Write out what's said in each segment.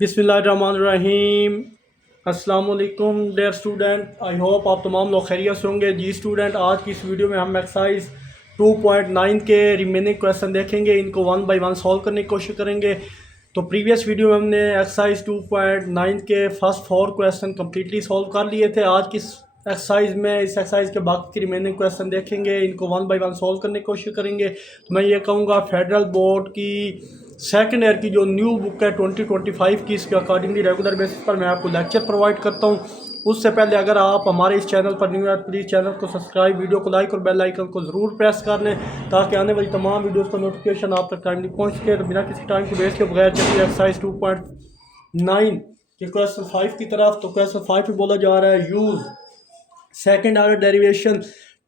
बिस्मिल्लाहिर्रहमानिर्रहीम। अस्सलाम वालेकुम डियर स्टूडेंट, आई होप आप तमाम लोग खैरियत से होंगे। जी स्टूडेंट, आज की इस वीडियो में हम एक्सरसाइज 2.9 के रिमेनिंग क्वेश्चन देखेंगे। इनको वन बाय वन सॉल्व करने की कोशिश करेंगे। तो प्रीवियस वीडियो में हमने एक्सरसाइज 2.9 के फर्स्ट 4 क्वेश्चन कम्प्लीटली सॉल्व कर लिए थे। आज की एक्सरसाइज में इस एक्सरसाइज के बाकी के रिमेनिंग क्वेश्चन देखेंगे, इनको वन बाय वन सॉल्व करने की कोशिश करेंगे। तो मैं ये कहूँगा फेडरल बोर्ड की सेकेंड ईयर की जो न्यू बुक है 2025 की, इसके अकॉर्डिंगली रेगुलर बेसिस पर मैं आपको लेक्चर प्रोवाइड करता हूँ। उससे पहले अगर आप हमारे इस चैनल पर न्यू है प्लीज़ चैनल को सब्सक्राइब, वीडियो को लाइक और बेल आइकन को ज़रूर प्रेस कर लें ताकि आने वाली तमाम वीडियोस का नोटिफिकेशन आप तक टाइमली पहुँच सके। तो बिना किसी टाइम को वेस्ट के बगैर चलिए एक्सरसाइज 2.9 के क्वेश्चन 5 की तरफ। तो क्वेश्चन 5 में बोला जा रहा है use second order derivation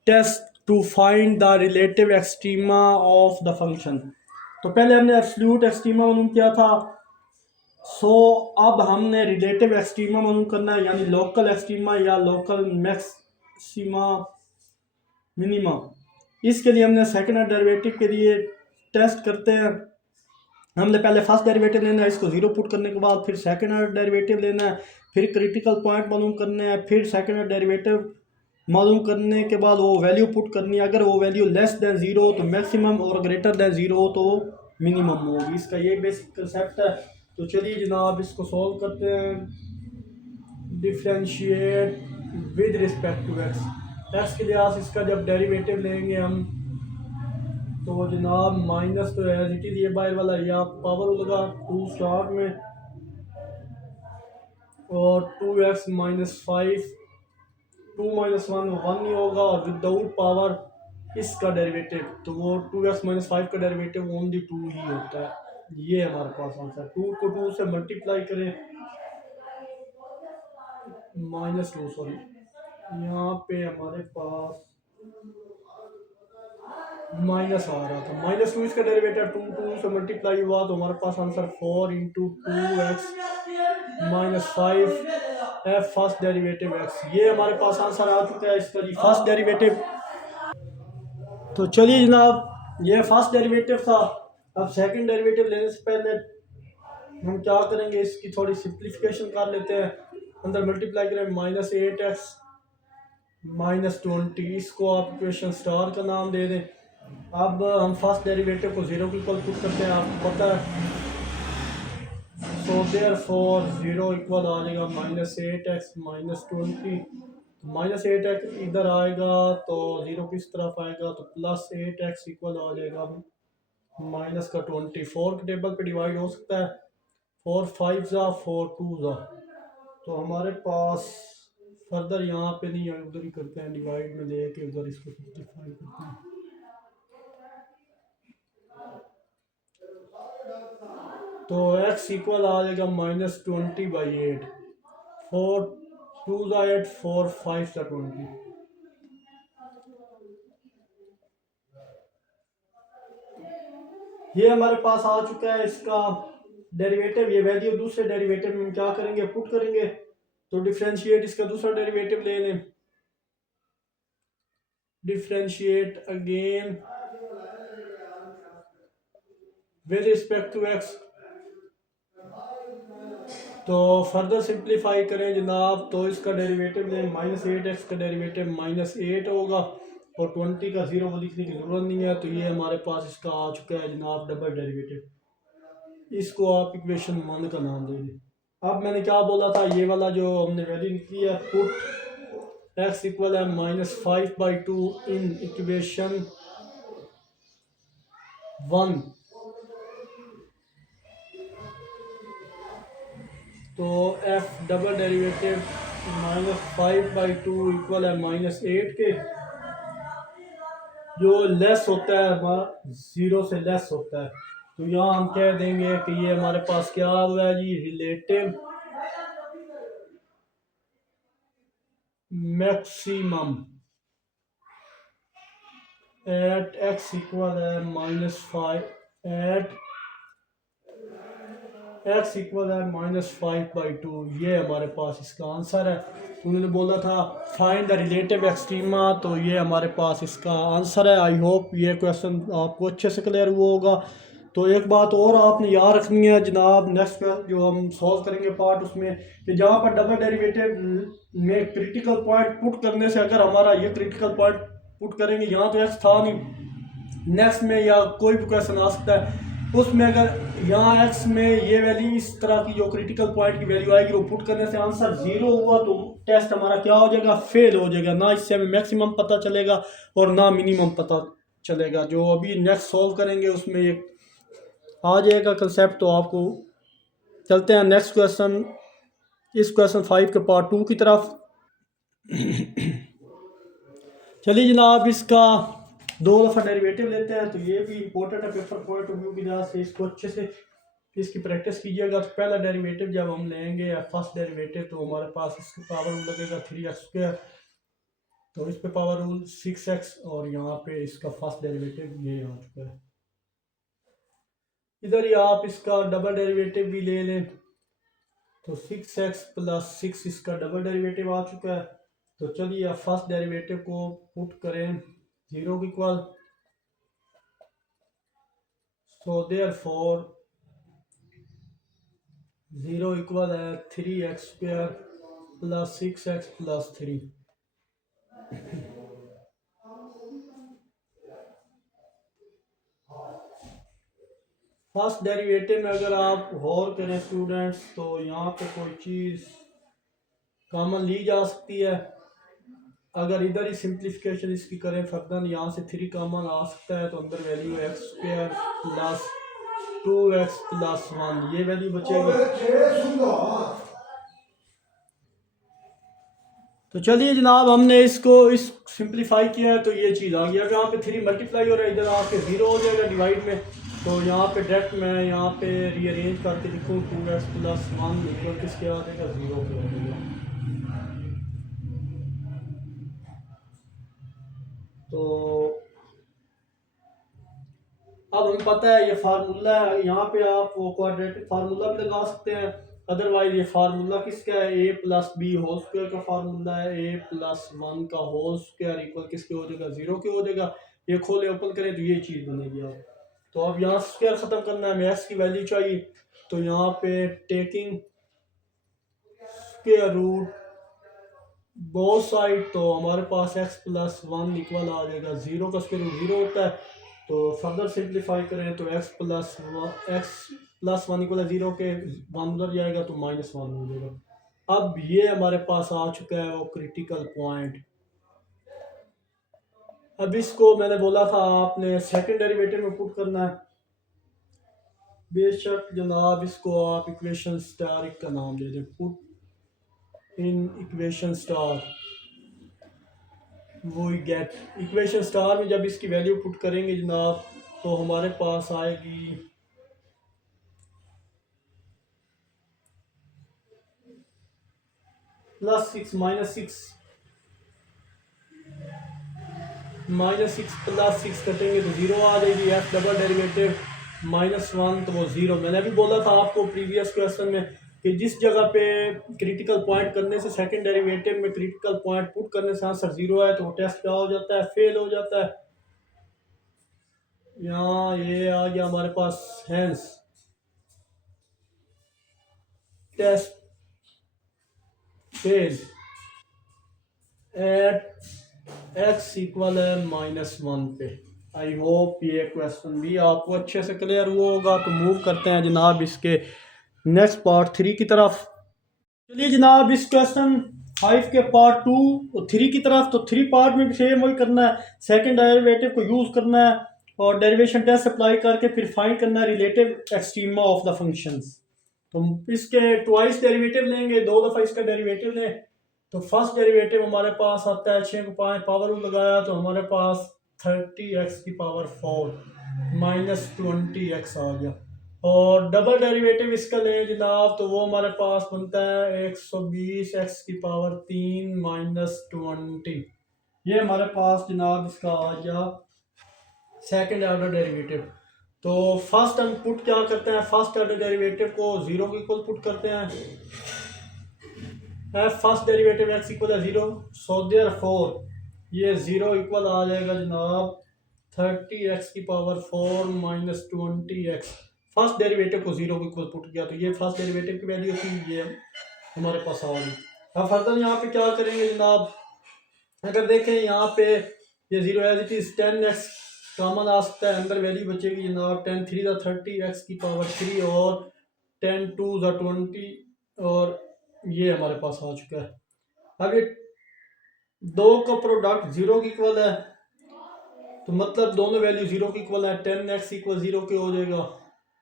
test to find the relative extrema of the function. तो पहले हमने एब्सोल्यूट एक्सट्रीमा मालूम किया था। अब हमने रिलेटिव एक्सट्रीमा मालूम करना है, यानी लोकल एक्सट्रीमा या लोकल मैक्सिमा मिनिमा। इसके लिए हमने सेकेंड ऑर्डर डेरिवेटिव के लिए टेस्ट करते हैं। हमने पहले फर्स्ट डेरिवेटिव लेना है, इसको जीरो पुट करने के बाद फिर सेकेंड ऑर्डर डेरिवेटिव लेना है, फिर क्रिटिकल पॉइंट मालूम करना है, फिर सेकेंड ऑर्डर डेरिवेटिव मालूम करने के बाद वो वैल्यू पुट करनी है। अगर वो वैल्यू लेस देन ज़ीरो तो मैक्सिमम और ग्रेटर देन ज़ीरो तो मिनिमम होगी। इसका ये बेसिक कंसेप्ट है। तो चलिए जनाब इसको सॉल्व करते हैं। Differentiate with respect to x. X के लिहाज इसका जब डेरिवेटिव लेंगे हम तो जनाब माइनस तो एज इट इज़ ये बाहर वाला या पावर लगा 2 स्टार्ट में और 2x माइनस 5, 2 माइनस 1 1 नहीं होगा और विदाउट पावर इसका डेरिवेटिव तो वो 2x माइनस 5 का डेरिवेटिव ओनली 2 ही होता है। ये हमारे पास आंसर। 2 को 2 से मल्टीप्लाई करें माइनस 2 सॉरी, यहाँ पे हमारे पास माइनस आ रहा था। माइनस 2 इसका डेरिवेटिव 2 2 से मल्टीप्लाई हुआ तो हमारे पास answer 4 into 2x minus 5 F first derivative X. ये हमारे पास आंसर आ चुका है इसका जी फर्स्ट डेरिवेटिव। तो चलिए जनाब ये फर्स्ट डेरिवेटिव था। अब सेकंड डेरिवेटिव लेने से पहले हम क्या करेंगे, इसकी थोड़ी सिंप्लीफिकेशन कर लेते हैं। अंदर मल्टीप्लाई करें माइनस 8x माइनस 20, इसको आप इक्वेशन स्टार का नाम दे दें। अब हम फर्स्ट डेरिवेटिव को जीरो के इक्वल पुट करते हैं, आपको पता है। सो देयरफॉर जीरो इक्वल आ जाएगा minus 8x minus 20। Minus 8x इधर आएगा तो जीरो किस तरफ आएगा तो प्लस 8x इक्वल आ जाएगा माइनस का 24 के टेबल पे डिवाइड हो सकता है। 4 5 ज़ा 4 2 ज़ा, तो हमारे पास फर्दर यहाँ पे नहीं है, उधर ही करते हैं डिवाइड में लेके उधर इसको सिंप्लीफाई करते हैं। तो x इक्वल आ जाएगा माइनस 20/8। 4 2 ज़ा 8 4 5 ज़ा 20। ये हमारे पास आ चुका है इसका डेरिवेटिव। ये वैल्यू दूसरे डेरिवेटिव में क्या करेंगे, पुट करेंगे। तो डिफरेंशिएट इसका दूसरा डेरिवेटिव ले लें। Differentiate again with respect to x. तो फर्दर सिंप्लीफाई करें जनाब तो इसका डेरिवेटिव लें। माइनस 8x का डेरिवेटिव माइनस 8 होगा और 20 का जीरो लिखने की ज़रूरत नहीं है। तो ये हमारे पास इसका आ चुका है जनाब डबल डेरिवेटिव। इसको आप इक्वेशन 1 का नाम दे दें। अब मैंने क्या बोला था, ये वाला जो हमने वैल्यू निकली है पुट x इक्वल है माइनस 5/2 इन इक्वेशन 1। तो f double derivative minus 5/2 equal है माइनस 8 के, जो लेस होता है हमारा जीरो से लेस होता है। तो यहाँ हम कह देंगे कि ये हमारे पास क्या हुआ है जी, relative maximum at x equal है माइनस 5 एट x इक्वल है माइनस 5/2। ये हमारे पास इसका आंसर है। उन्होंने बोला था फाइंड द रिलेटिव एक्सट्रीमा, तो ये हमारे पास इसका आंसर है। आई होप ये क्वेश्चन आपको अच्छे से क्लियर हुआ होगा। तो एक बात और आपने याद रखनी है जनाब, नेक्स्ट जो हम सॉल्व करेंगे पार्ट उसमें, कि जहाँ पर डबल डेरिवेटिव में क्रिटिकल पॉइंट पुट करने से अगर हमारा ये क्रिटिकल पॉइंट पुट करेंगे, यहाँ तो एक्स था नहीं, नेक्स्ट में या कोई भी क्वेश्चन आ सकता है उसमें अगर यहाँ एक्स में ये वैल्यू इस तरह की जो क्रिटिकल पॉइंट की वैल्यू आएगी वो पुट करने से आंसर 0 हुआ तो टेस्ट हमारा क्या हो जाएगा, फेल हो जाएगा। ना इससे हमें मैक्सिमम पता चलेगा और ना मिनिमम पता चलेगा। जो अभी नेक्स्ट सॉल्व करेंगे उसमें ये आ जाएगा कंसेप्ट। तो आपको चलते हैं नेक्स्ट क्वेश्चन, इस क्वेश्चन 5 के पार्ट 2 की तरफ। चलिए जनाब, इसका 2 दफ़ा डेरिवेटिव लेते हैं। तो ये भी इंपॉर्टेंट है पेपर पॉइंट ऑफ व्यू की वजह से, इसको अच्छे से इसकी प्रैक्टिस कीजिएगा। तो पहला डेरिवेटिव जब हम लेंगे फर्स्ट डेरिवेटिव, तो हमारे पास इसकी पावर रूल लगेगा 3x², तो इस पे पावर रूल 6x, और यहाँ पे इसका फर्स्ट डेरिवेटिव ये आ चुका है। इधर ही आप इसका डबल डेरिवेटिव भी ले लें, तो 6x + 6 इसका डबल डेरिवेटिव आ चुका है। तो चलिए अब फर्स्ट डेरिवेटिव को पुट करें 0 के इक्वल। सो देयरफॉर 0 इक्वल है 3x² + 6x + 3। फर्स्ट डेरिवेटिव में अगर आप गौर करें स्टूडेंट्स, तो यहाँ पे कोई चीज़ कॉमन ली जा सकती है। अगर इधर ही सिंप्लीफिकेशन इसकी करें फर्दर, यहाँ से 3 कॉमन आ सकता है, तो अंदर वैल्यू x² + 2x + 1 ये वैल्यू बचेगी। तो चलिए जनाब, हमने इसको इस सिंप्लीफाई किया है तो ये चीज़ आ गया। यहाँ पे 3 मल्टीप्लाई हो रहा है, इधर आके 0 हो जाएगा डिवाइड में। तो यहाँ पे डायरेक्ट मैं यहाँ पे रीअरेंज करके लिखूँ 2x + 1 इक्वल किसके आ जाएगा, 0 के आ जाएगा। तो अब हमें पता है ये फार्मूला है, यहाँ पे आप वो क्वाड्रेटिक फार्मूला भी लगा सकते हैं। अदरवाइज ये फार्मूला किसका है, a + b होल स्क्वायर का फार्मूला है। a + 1 का होल स्क्वायर इक्वल किसके हो जाएगा, 0 के हो जाएगा। ये खोले ओपन करें तो ये चीज़ बनेगी। आप तो अब यहाँ स्क्वायर ख़त्म करना है, हमें x की वैल्यू चाहिए। तो यहाँ पे taking square root both side, तो हमारे पास x + 1 इक्वल आ जाएगा 0 का स्क्वायर रूट 0 होता है। तो फर्दर सिंप्लीफाई करें तो x + 1 इक्वल 0 के 1 उधर जाएगा तो -1 हो जाएगा। अब ये हमारे पास आ चुका है वो क्रिटिकल पॉइंट। अब इसको मैंने बोला था आपने सेकंड डेरिवेटिव में पुट करना है। बेशक जनाब, इसको आप इक्वेशन स्टार का नाम दे दें, पुट इन इक्वेशन स्टार, वो गेट। इक्वेशन स्टार में जब इसकी वैल्यू पुट करेंगे जनाब, तो हमारे पास आएगी +6 -6 +6 कटेंगे तो 0 आ जाएगी। f डबल डेरिवेटिव -1 तो वो 0। मैंने अभी बोला था आपको प्रीवियस क्वेश्चन में कि जिस जगह पे क्रिटिकल पॉइंट करने से सेकंड डेरिवेटिव में क्रिटिकल पॉइंट पुट करने से आंसर 0 है तो टेस्ट क्या हो जाता है, फेल हो जाता है। यहाँ ये आ गया हमारे पास, hence test fail at x equal है -1 पे। आई होप ये क्वेश्चन भी आपको अच्छे से क्लियर हुआ होगा। तो मूव करते हैं जनाब इसके नेक्स्ट पार्ट 3 की तरफ। चलिए जनाब, इस क्वेश्चन 5 के पार्ट 2 और 3 की तरफ। तो 3 पार्ट में भी सेम वही करना है, सेकंड डेरिवेटिव को यूज़ करना है और डेरिवेशन टेस्ट अप्लाई करके फिर फाइंड करना है relative extrema of the functions. तो इसके ट्वाइस डेरिवेटिव लेंगे, 2 दफ़ा इसका डेरिवेटिव लें। तो फर्स्ट डेरिवेटिव हमारे पास आता है 6 को 5 पावर रूल लगाया तो हमारे पास 30x⁴ -20x आ गया। और डबल डेरिवेटिव इसका लें जनाब, तो वो हमारे पास बनता है 120x⁻³ -20। ये हमारे पास जनाब इसका आ गया सेकंड ऑर्डर डेरिवेटिव। तो फर्स्ट हम पुट क्या करते हैं, फर्स्ट ऑर्डर डेरिवेटिव को 0 के इक्वल पुट करते हैं। फर्स्ट डेरिवेटिव x इक्वल है 0, सो देयरफॉर ये 0 इक्वल आ जाएगा जनाब 30x की power 4 minus 20x। First derivative को जीरो को इक्वल पुट किया तो ये फर्स्ट डेरिवेटिव की वैल्यू थी, ये हमारे पास आ गई। अब फर्दर यहाँ पे क्या करेंगे जनाब, अगर देखें यहाँ पे ये zero as it is 10x common आ सकता है, अंदर वैल्यू बचेगी जनाब 10 3 ज़ा 30x की पावर 3 और 10 2 ज़ा 20 और ये हमारे पास आ चुका है। अब ये दो का प्रोडक्ट जीरो की इक्वल है तो मतलब दोनों वैल्यू जीरो की इक्वल है, 10x इक्वल जीरो के हो जाएगा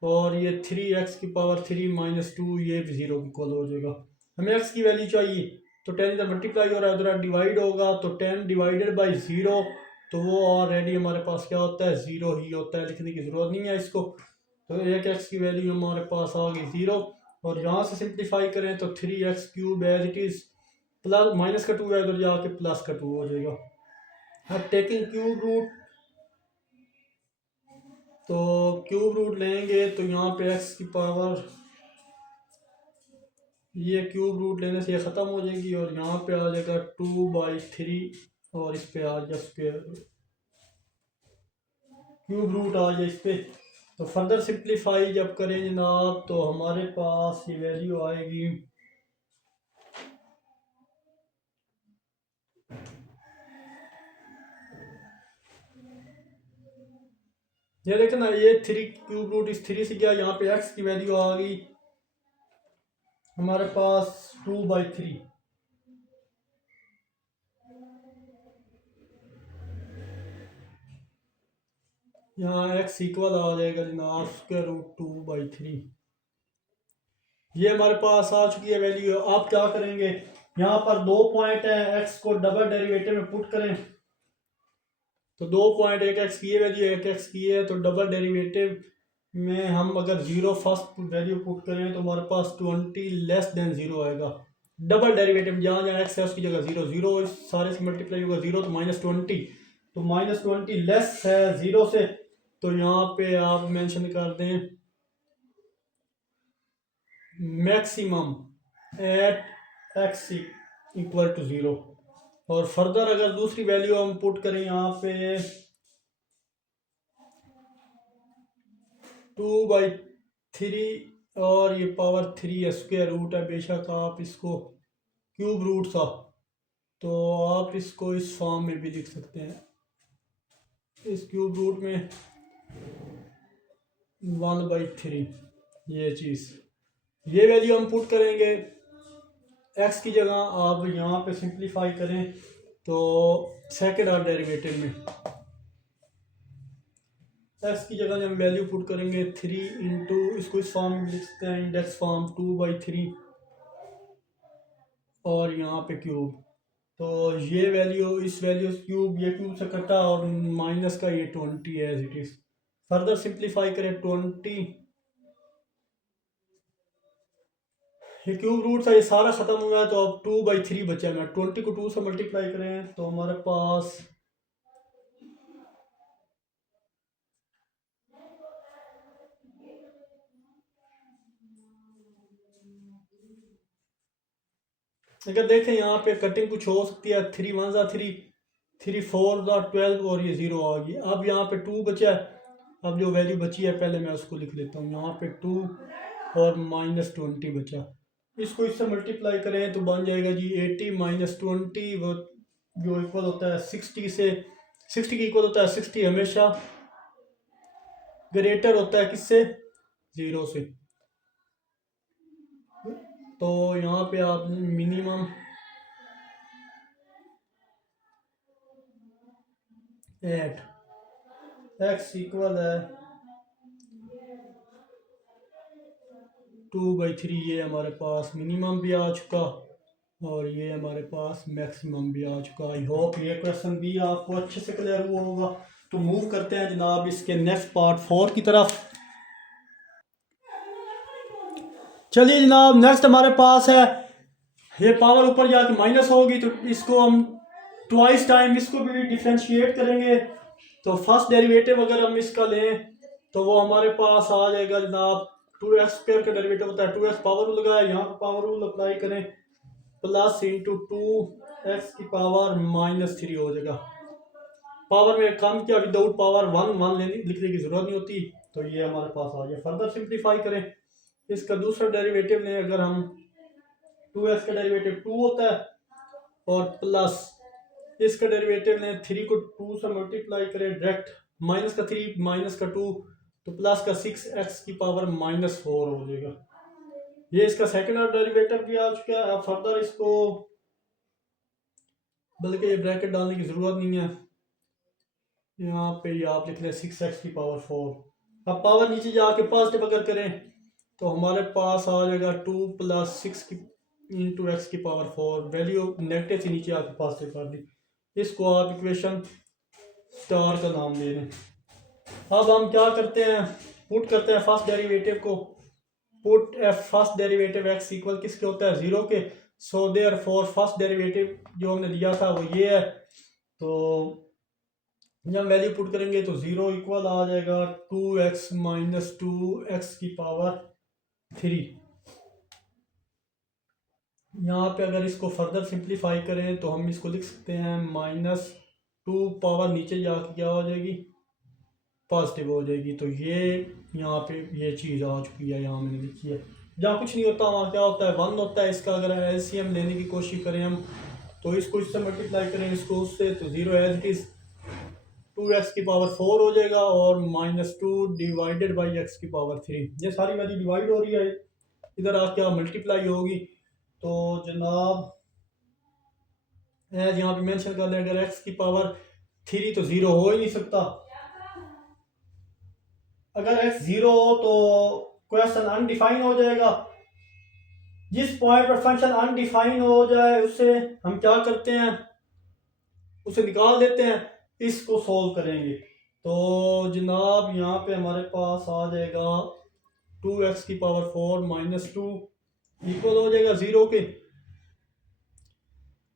और ये 3x की पावर 3 माइनस 2 ये भी जीरो की इक्वल हो जाएगा। हमें x की वैल्यू चाहिए तो 10 इधर मल्टीप्लाई हो रहा है, उधर डिवाइड होगा तो 10 डिवाइडेड बाई ज़ीरो, तो वो ऑलरेडी हमारे पास क्या होता है, ज़ीरो ही होता है, लिखने की ज़रूरत नहीं है इसको। तो एक x की वैल्यू हमारे पास आ गई ज़ीरो और यहाँ से सिंप्लीफाई करें तो 3x cube as it is plus minus का 2 है, उधर जाके प्लस का 2 हो जाएगा। अब टेकिंग क्यूब रूट, तो क्यूब रूट लेंगे तो यहाँ पे x की पावर, ये क्यूब रूट लेने से ये ख़त्म हो जाएगी और यहाँ पे आ जाएगा 2/3 और इस पे आ जाए स्क्वायर क्यूब रूट आ जाए इस पे। तो फर्दर सिंप्लीफाई जब करें जनाब तो हमारे पास ये वैल्यू आएगी, ये देखें ना, ये 3 क्यूब रूट इस 3 से गया, यहाँ पे x की वैल्यू आ गई हमारे पास 2/3। यहाँ x इक्वल आ जाएगा जनाब स्क्वायर रूट 2/3। ये हमारे पास आ चुकी है वैल्यू। आप क्या करेंगे, यहाँ पर दो पॉइंट है, x को डबल डेरिवेटिव में पुट करें तो दो पॉइंट, एक एक्स की ये वैल्यू एक एक्स की है, तो डबल डेरिवेटिव में हम अगर जीरो फर्स्ट वैल्यू पुट करें तो हमारे पास 20 लेस देन जीरो आएगा। डबल डेरिवेटिव जहाँ जहाँ एक्स है उसकी जगह जीरो, जीरो सारे से मल्टीप्लाई होगा जीरो तो -20, तो -20 लेस है जीरो से, तो यहाँ पे आप मेंशन कर दें maximum at x equal to zero. और फर्दर अगर दूसरी वैल्यू हम पुट करें यहाँ पे 2/3 और ये पावर 3 स्क्वायर रूट है, बेशक आप इसको क्यूब रूट सा, तो आप इसको इस फॉर्म में भी लिख सकते हैं, इस क्यूब रूट में 1/3 ये चीज़, ये वैल्यू हम पुट करेंगे x की जगह। आप यहाँ पे सिंप्लीफाई करें तो सेकेंड ऑर्डर डेरिवेटिव में x की जगह जब हम वैल्यू पुट करेंगे 3 इंटू, इसको इस फॉर्म में लिख सकते हैं इंडेक्स फॉर्म 2/3 और यहाँ पे क्यूब, तो ये वैल्यू इस वैल्यू क्यूब, ये क्यूब से कटा और माइनस का ये 20 as it is. Further simplify करें 20, ये क्यूब रूट था ये सारा ख़त्म हुआ है तो अब 2/3 बचा है। 20 को 2 से मल्टीप्लाई करें तो हमारे पास अगर देखें यहाँ पे कटिंग कुछ हो सकती है, 3 1 ज़ा 3, 3 4 ज़ा 12 और ये ज़ीरो आ गई। अब यहाँ पे 2 बचा है, अब जो वैल्यू बची है पहले मैं उसको लिख लेता हूँ, यहाँ पे 2 और -20 बचा, इसको इससे मल्टीप्लाई करें तो बन जाएगा जी 80 -20 वो जो इक्वल होता है 60 से, 60 की इक्वल होता है 60 हमेशा ग्रेटर होता है किससे, ज़ीरो से। तो यहाँ पे आप मिनिमम एट एक्स इक्वल है 2/3, ये हमारे पास मिनिमम भी आ चुका और ये हमारे पास मैक्सिमम भी आ चुका। आई होप ये क्वेश्चन भी आपको अच्छे से क्लियर हुआ होगा। तो मूव करते हैं जनाब इसके नेक्स्ट पार्ट 4 की तरफ। चलिए जनाब नेक्स्ट हमारे पास है, ये पावर ऊपर जाके माइनस होगी तो इसको हम ट्वाइस टाइम इसको भी डिफ्रेंशिएट करेंगे। तो फर्स्ट डेरिवेटिव अगर हम इसका लें तो वो हमारे पास आ जाएगा जनाब 2x² का डेरिवेटिव होता है 2x, पावर रूल लगाया, यहाँ पर पावर रूल अप्लाई करें, प्लस इंटू 2x की पावर -3 हो जाएगा। पावर में काम किया, विदाउट पावर वन वन लिखने की ज़रूरत नहीं होती। तो ये हमारे पास आ गया। फर्दर सिंप्लीफाई करें, इसका दूसरा डेरिवेटिव लें। अगर हम 2x का डेरिवेटिव 2 होता है और प्लस इसका डेरिवेटिव लें 3 को 2 से मल्टीप्लाई करें डायरेक्ट, माइनस का 3 माइनस का 2 तो प्लस का 6x की पावर -4 हो जाएगा। ये इसका सेकंड ऑर्डर डेरिवेटिव भी आ चुका है। अब फर्दर इसको, बल्कि ये ब्रैकेट डालने की ज़रूरत नहीं है, यहाँ पे ये आप लिख लें 6x की पावर 4। अब पावर नीचे जाके पॉजिटिव अगर करें तो हमारे पास आ जाएगा 2 + 6 की इंटू एक्स की पावर 4। वैल्यू नेगेटिव से नीचे आके पॉजिटिव कर दी। इसको आप इक्वेशन स्टार का नाम दे दें। अब हम क्या करते हैं, पुट करते हैं फर्स्ट डेरिवेटिव को। Put F first derivative x equal किसके होता है, 0 के। सो देयरफॉर फर्स्ट डेरिवेटिव जो हमने लिया था वो ये है। तो जब वैल्यू पुट करेंगे तो 0 इक्वल आ जाएगा 2x - 2x की पावर 3। यहाँ पे अगर इसको फर्दर सिंप्लीफाई करें तो हम इसको लिख सकते हैं -2 पावर नीचे जाके क्या हो जाएगी, पॉजिटिव हो जाएगी। तो ये यहाँ पे ये चीज़ आ चुकी है, यहाँ मैंने लिखी है। जहाँ कुछ नहीं होता वहाँ क्या होता है, 1 होता है। इसका अगर एलसीएम लेने की कोशिश करें हम, तो इसको इससे मल्टीप्लाई करें इसको उससे, तो 0 एज इट इज़ 2x की पावर 4 हो जाएगा और -2 डिवाइडेड बाई x की पावर 3। ये सारी वैल्यू डिवाइड हो रही है, इधर आके आप मल्टीप्लाई होगी। तो जनाब एज यहाँ पे मेंशन कर दें, अगर x की पावर 3 तो 0 हो ही नहीं सकता। अगर x 0 हो तो क्वेश्चन अनडिफाइन हो जाएगा। जिस पॉइंट पर फंक्शन अनडिफाइन हो जाए उससे हम क्या करते हैं, उसे निकाल देते हैं, इसको सोल्व करेंगे। तो जनाब यहाँ पे हमारे पास आ जाएगा 2x की पावर 4 -2 इक्वल हो जाएगा 0 के।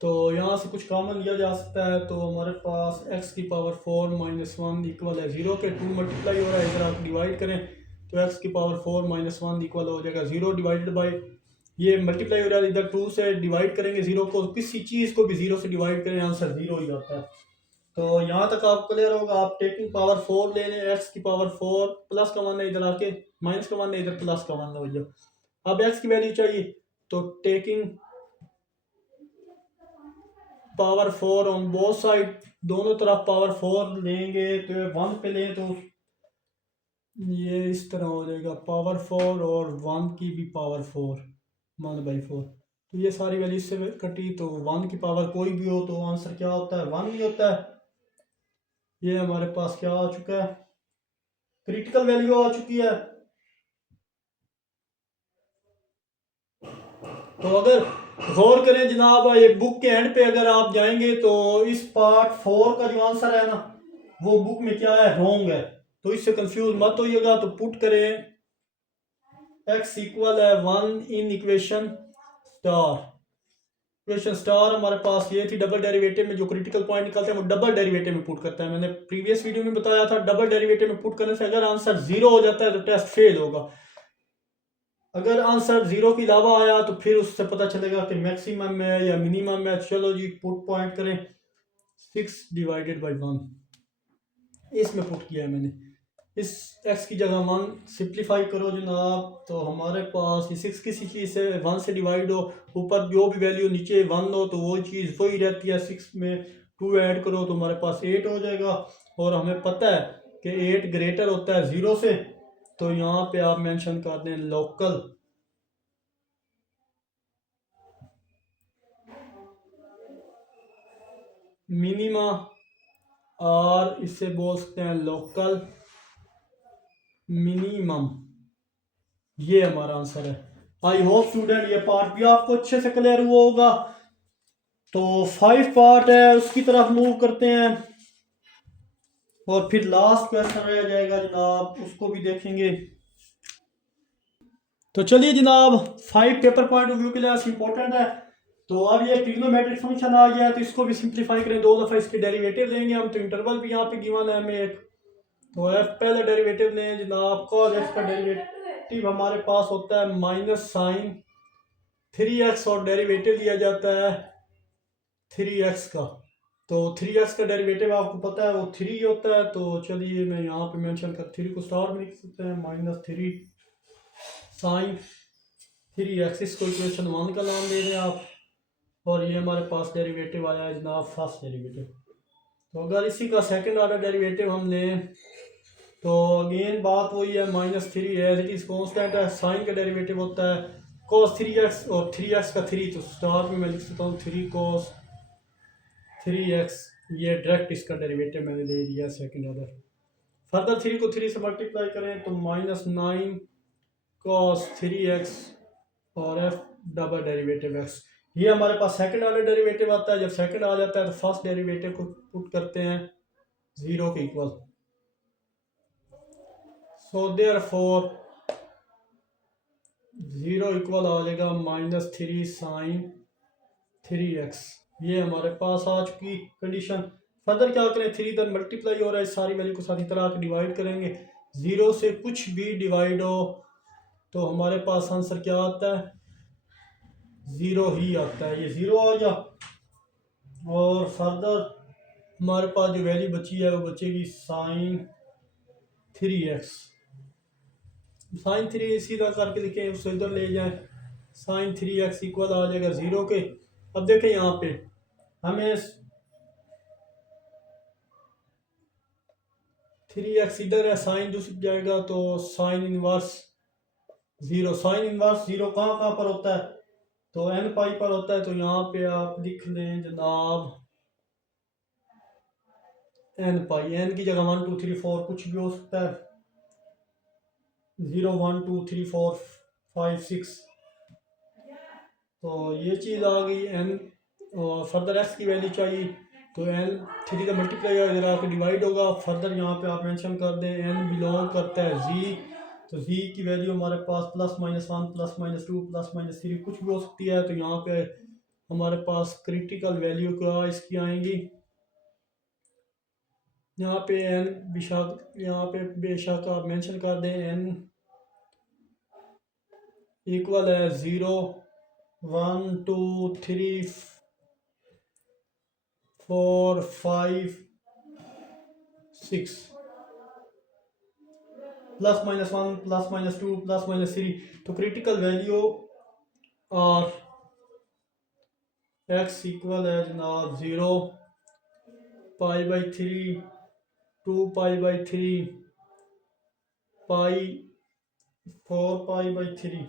तो यहाँ से कुछ कॉमन लिया जा सकता है, तो हमारे पास x की पावर 4 -1 इक्वल है 0 के। 2 मल्टीप्लाई हो रहा है, इधर आप डिवाइड करें तो x की पावर 4 -1 इक्वल हो जाएगा 0 डिवाइडेड बाई, ये मल्टीप्लाई हो रहा है, इधर 2 से डिवाइड करेंगे 0 को, किसी चीज़ को भी 0 से डिवाइड करें आंसर 0 ही आता है। तो यहाँ तक आप क्लियर होगा। आप टेकिंग पावर 4 ले लें, x की पावर 4 प्लस का 1 है, इधर आके माइनस का 1 है, इधर प्लस का 1 हो जाए। अब x की वैल्यू चाहिए तो taking power 4 on both side, दोनों तरफ पावर 4 लेंगे तो 1 पे लें तो ये इस तरह हो जाएगा, पावर 4 और 1 की भी पावर 4 1/4। तो ये सारी वैल्यू इससे कटी, तो 1 की पावर कोई भी हो तो आंसर क्या होता है, 1 ही होता है। ये हमारे पास क्या आ चुका है, क्रिटिकल वैल्यू आ चुकी है। तो अगर गौर करें जनाब, ये बुक के एंड पे अगर आप जाएंगे तो इस पार्ट 4 का जो आंसर है ना, वो बुक में क्या है, रॉन्ग है। तो इससे कंफ्यूज मत होइएगा। तो पुट करें x इक्वल है 1 in equation star. Equation star हमारे पास ये थी, डबल डेरिवेटिव में जो क्रिटिकल पॉइंट निकलते हैं वो डबल डेरिवेटिव में पुट करता है। मैंने प्रीवियस वीडियो में बताया था, डबल डेरिवेटिव में पुट करने से अगर आंसर 0 हो जाता है तो टेस्ट फेल होगा। अगर आंसर 0 के अलावा आया तो फिर उससे पता चलेगा कि मैक्सिमम है या मिनिमम है। चलो जी पुट पॉइंट करें 6 डिवाइडेड बाई 1, इसमें पुट किया है मैंने। इस x की जगह 1 सिंप्लीफाई करो जनाब, तो हमारे पास ये 6 किसी चीज़ से 1 से डिवाइड हो, ऊपर जो भी वैल्यू नीचे 1 हो तो वो चीज़ वही रहती है। 6 में 2 ऐड करो तो हमारे पास 8 हो जाएगा। और हमें पता है कि 8 ग्रेटर होता है 0 से। तो यहाँ पे आप मेंशन कर दें लोकल मिनिमा, और इससे बोल सकते हैं लोकल मिनिमम। ये हमारा आंसर है। आई होप स्टूडेंट ये पार्ट भी आपको अच्छे से क्लियर हुआ होगा। तो 5 पार्ट है, उसकी तरफ मूव करते हैं और फिर लास्ट क्वेश्चन रह जाएगा जनाब, उसको भी देखेंगे। तो चलिए जनाब, 5 पेपर पॉइंट ऑफ व्यू के लिए इंपॉर्टेंट है। तो अब ये ट्रिग्नोमेट्रिक फंक्शन आ गया, तो इसको भी सिंप्लीफाई करें, 2 दफ़ा इसके डेरिवेटिव लेंगे हम। तो इंटरवल भी यहाँ पे गिवन है हमें एक, तो एफ पहले डेरिवेटिव लें जनाब। कॉस एफ का डेरिवेटिव हमारे पास होता है -sin 3x और डेरिवेटिव लिया जाता है 3x का। तो 3x का डेरिवेटिव आपको पता है वो 3 होता है। तो चलिए मैं यहाँ पे मेंशन कर 3 को स्टार में लिख सकते हैं, -3 साइन 3x, इसको इक्वेशन 1 का नाम दे दें आप। और ये हमारे पास डेरिवेटिव आया है जनाब फर्स्ट डेरिवेटिव। तो अगर इसी का सेकंड ऑर्डर डेरिवेटिव हम लें तो अगेन बात वही है, -3 एज इट इज़ कॉन्स्टेंट है। साइन का डेरिवेटिव होता है cos 3x और 3x का 3, तो स्टार में मैं लिख सकता हूँ 3 cos 3x। ये डायरेक्ट इसका डेरिवेटिव मैंने दे दिया सेकंड ऑर्डर। फर्दर 3 को 3 से मल्टीप्लाई करें तो -9 cos 3x और f डबल डेरिवेटिव x। ये हमारे पास सेकंड ऑर्डर डेरिवेटिव आता है। जब सेकंड आ जाता है तो फर्स्ट डेरिवेटिव को पुट करते हैं 0 के इक्वल। सो देयरफॉर 0 इक्वल आ जाएगा -3 साइन 3x। ये हमारे पास आ चुकी कंडीशन। फर्दर क्या करें, 3 इधर मल्टीप्लाई हो रहा है, सारी वैल्यू को सारी तरह डिवाइड करेंगे। 0 से कुछ भी डिवाइड हो तो हमारे पास आंसर क्या आता है, 0 ही आता है। ये 0 आ गया। और फर्दर हमारे पास जो वैल्यू बची है वो बचेगी साइन 3x। साइन 3 सीधा करके लिखें, उसको इधर ले जाएं, साइन 3x इक्वल आ जाएगा 0 के। अब देखें यहाँ पे हमें 3x इधर है, साइन दूसरी जाएगा तो साइन इनवर्स 0। साइन इनवर्स 0 कहाँ कहाँ पर होता है, तो n पाई पर होता है। तो यहाँ पे आप लिख लें जनाब n पाई, n की जगह 1 2 3 4 कुछ भी हो सकता है, 0 1 2 3 4 5 6। तो ये चीज़ आ गई n। और फर्दर x की वैल्यू चाहिए तो n 3 का मल्टीप्लाई इधर आके डिवाइड होगा। फर्दर यहाँ पे आप मेंशन कर दें n बिलोंग करता है z, तो z की वैल्यू हमारे पास +-1 +-2 +-3 कुछ भी हो सकती है। तो यहाँ पे हमारे पास क्रिटिकल वैल्यू क्या इसकी आएंगी, यहाँ पे n बेशक, यहाँ पे बेशक आप मेंशन कर दें n इक्वल है 0 1 2 3 4 5 6 +-1 +-2 +-3। तो क्रिटिकल वैल्यू और x इक्वल है जनाब 0 π/3 2π/3 पाई 4π/3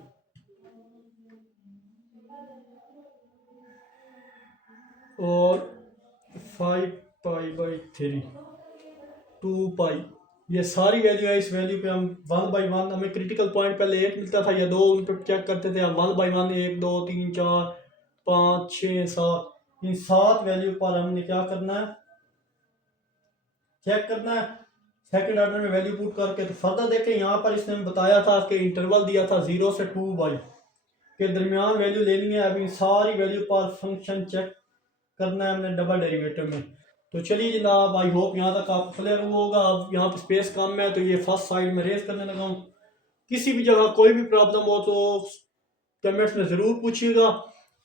और 5π/3 2π। ये सारी वैल्यू है। इस वैल्यू पे हम 1/1, हमें क्रिटिकल पॉइंट पहले 1 मिलता था या 2, उन पर चेक करते थे हम 1/1 1 2 3 4 5 6 7। इन 7 वैल्यू पर हमने क्या करना है, चेक करना है सेकंड ऑर्डर में वैल्यू पुट करके। तो फर्दर देखें यहाँ पर इसने बताया था कि इंटरवल दिया था 0 से 2y के दरमियान वैल्यू लेनी है। अभी सारी वैल्यू पर फंक्शन चेक करना है हमने डबल डेरिवेटिव में। तो चलिए जनाब, आई होप यहाँ तक आपको क्लियर हुआ होगा। अब यहाँ पे स्पेस कम है तो ये फर्स्ट साइड में रेज करने लगा हूँ। किसी भी जगह कोई भी प्रॉब्लम हो तो कमेंट्स में ज़रूर पूछिएगा।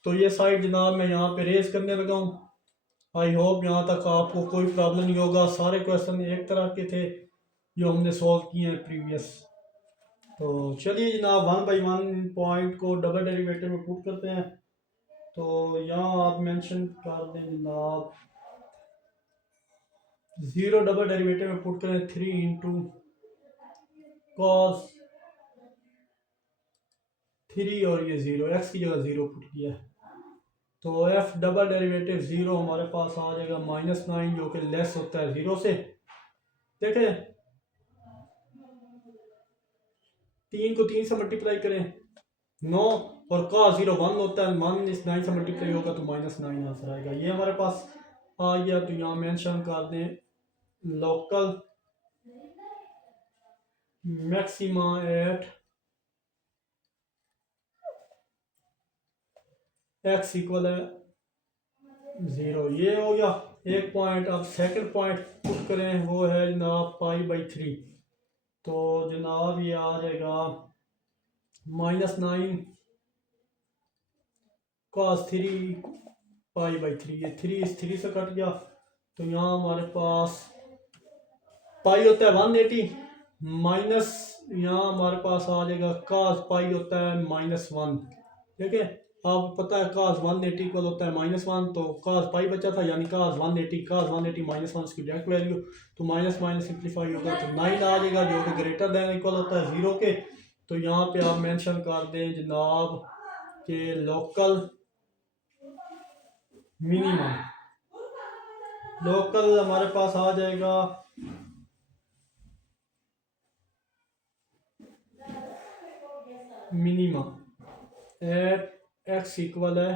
तो ये साइड जनाब मैं यहाँ पे रेज करने लगा हूँ। आई होप यहाँ तक आपको कोई प्रॉब्लम नहीं होगा। सारे क्वेश्चन एक तरह के थे जो हमने सॉल्व किए हैं प्रीवियस। तो चलिए जनाब 1/1 पॉइंट को डबल डेरिवेटिव में पुट करते हैं। तो यहाँ आप मेंशन कर दें जनाब 0 डबल डेरिवेटिव में पुट करें 3 इंटू कॉस 3 और ये 0 x की जगह 0 पुट किया है। तो f डबल डेरिवेटिव 0 हमारे पास आ जाएगा -9 जो कि लेस होता है 0 से। देखें 3 को 3 से मल्टीप्लाई करें 9 और का 0 1 होता है, 1 इस 9 से मल्टीप्लाई होगा तो -9 आंसर आएगा। ये हमारे पास आ गया। तो यहाँ मेंशन कर दें local maxima eight x equal है 0। ये हो गया एक पॉइंट। अब सेकंड पॉइंट पुट करें, वो है जनाब π/3। तो जनाब ये आ जाएगा -9 cos 3 π/3। ये 3 इस 3 से कट गया तो यहाँ हमारे पास पाई होता है 180 माइनस, यहाँ हमारे पास आ जाएगा कास पाई होता है -1। ठीक है, आपको पता है कास 180 इक्वल होता है -1, तो कास पाई बचा था यानी कास 180 -1 इसकी डायरेक्ट वैल्यू, तो माइनस माइनस सिंप्लीफाई होगा तो 9 आ जाएगा जो कि ग्रेटर देन इक्वल होता है 0 के। तो यहाँ पे आप मेंशन कर दें जनाब के लोकल मिनिमम, लोकल हमारे पास आ जाएगा मिनिमम एट एक्स इक्वल है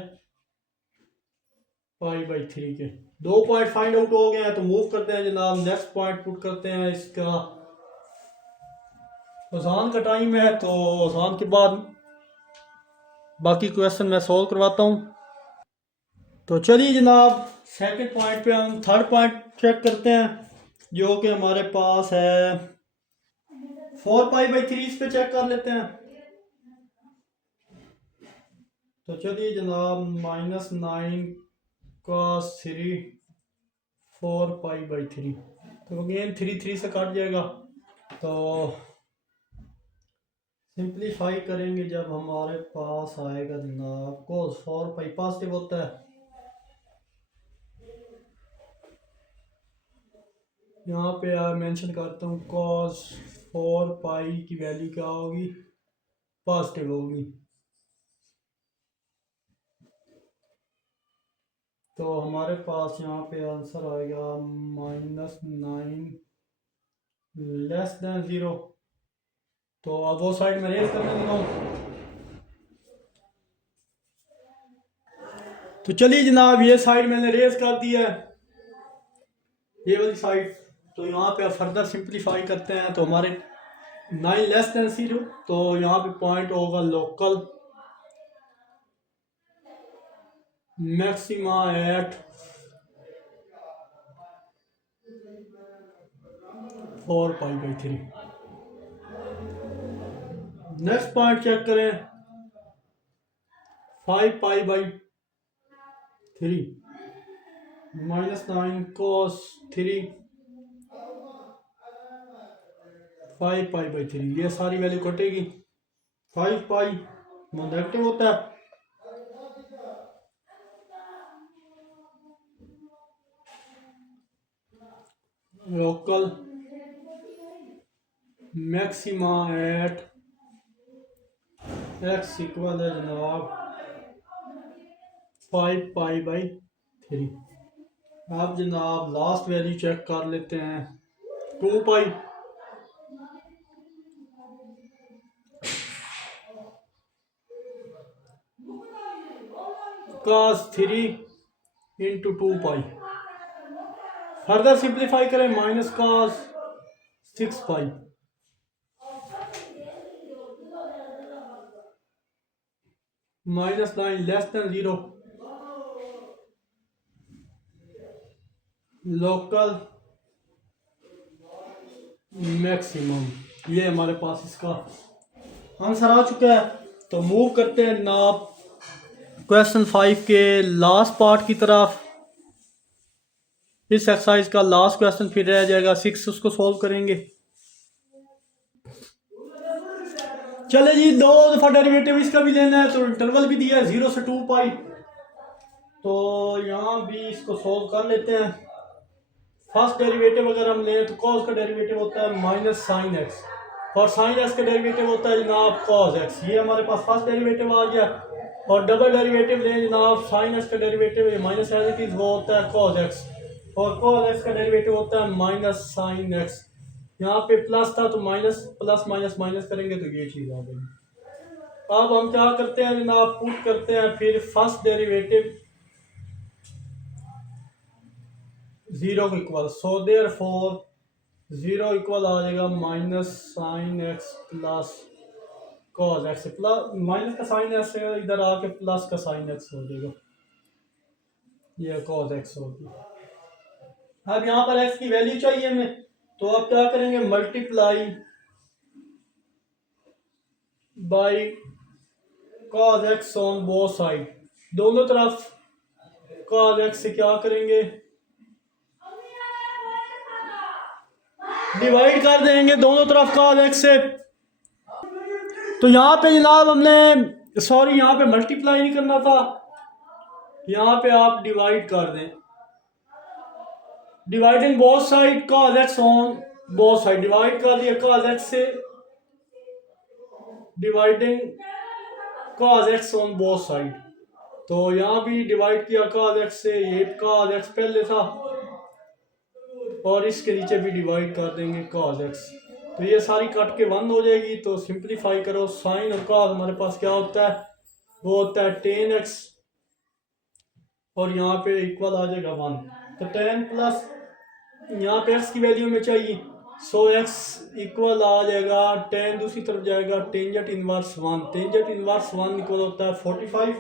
π/3 के। 2 पॉइंट फाइंड आउट हो गए हैं तो मूव करते हैं जनाब, नेक्स्ट पॉइंट पुट करते हैं। इसका अजान का टाइम है तो अजान के बाद बाकी क्वेश्चन मैं सॉल्व करवाता हूँ। तो चलिए जनाब सेकंड पॉइंट पे हम थर्ड पॉइंट चेक करते हैं जो कि हमारे पास है 4π/3। इस पे चेक कर लेते हैं। तो चलिए जनाब -9 cos3 4π/3, तो अगेन 3 से कट जाएगा तो सिंप्लीफाई करेंगे जब हमारे पास आएगा जनाब cos 4π पॉजिटिव होता है। यहाँ पे आप मेंशन करता हूँ cos 4π की वैल्यू क्या होगी, पॉजिटिव होगी। तो हमारे पास यहाँ पे आंसर आएगा -9 <0। तो अब वो साइड में रेज करने लगा हूँ। तो चलिए जनाब ये साइड मैंने रेज कर दिया है, ये वाली साइड। तो यहाँ पे फर्दर सिंप्लीफाई करते हैं तो हमारे 9 <0, तो यहाँ पे पॉइंट होगा local maxima at 4π/3। Next point check करें 5π/3 -9 cos3 5π/3, ये सारी वैल्यू कटेगी। 5π नेगेटिव होता है, local maxima eight x equal है जनाब 5π/3। अब जनाब लास्ट वैल्यू चेक कर लेते हैं 2π cos3 इंटू 2π। फर्दर सिंप्लीफाई करें -cos 6π -9 <0 लोकल मैक्सिमम। ये हमारे पास इसका आंसर आ चुका है। तो मूव करते हैं जनाब क्वेश्चन 5 के लास्ट पार्ट की तरफ। इस एक्सरसाइज का लास्ट क्वेश्चन फिर रह जाएगा 6, उसको सोल्व करेंगे। चले जी, 2 दफा डेरिवेटिव इसका भी लेना है तो इंटरवल भी दिया है 0 से 2π। तो यहाँ भी इसको सोल्व कर लेते हैं। फर्स्ट डेरिवेटिव अगर हम लें तो cos का डेरिवेटिव होता है -sin x और sin x का डेरिवेटिव होता है जनाब cos x। ये हमारे पास फर्स्ट डेरिवेटिव आ गया। और डबल डेरिवेटिव लें जनाब sin x का derivative minus as it is वो होता है cos x, और cos x का डेरिवेटिव होता है -sin x। यहाँ पे प्लस था तो माइनस प्लस माइनस माइनस करेंगे तो ये चीज़ आ गई। अब हम क्या करते हैं जनाब, पुट करते हैं फिर फर्स्ट डेरिवेटिव 0 के इक्वल। सो देयरफॉर 0 इक्वल आ जाएगा -sin x plus cos x, plus minus का साइन x इधर आके प्लस का साइन x हो जाएगा, ये cos x होगी। अब यहाँ पर x की वैल्यू चाहिए हमें, तो अब क्या करेंगे, multiply by cos x on both side. दोनों तरफ cos x से क्या करेंगे, डिवाइड कर देंगे दोनों तरफ cos x से। तो यहाँ पे जनाब हमने सॉरी यहाँ पे मल्टीप्लाई नहीं करना था, यहाँ पे आप डिवाइड कर दें। Dividing both side cos x on both side, divide कर दिया cos x से, dividing cos x on both side. तो यहाँ भी डिवाइड किया cos x से, ये cos x पहले था, और इसके नीचे भी डिवाइड कर देंगे cos x। तो ये सारी कट के 1 हो जाएगी। तो सिंप्लीफाई करो, साइन और cos हमारे पास क्या होता है, वो होता है tan x, और यहाँ पे इक्वल आ जाएगा 1। तो tan प्लस यहाँ पे x की वैल्यू में चाहिए, सो x इक्वल आ जाएगा, tan दूसरी तरफ जाएगा, tangent inverse 1, tangent inverse 1 equal होता है 45।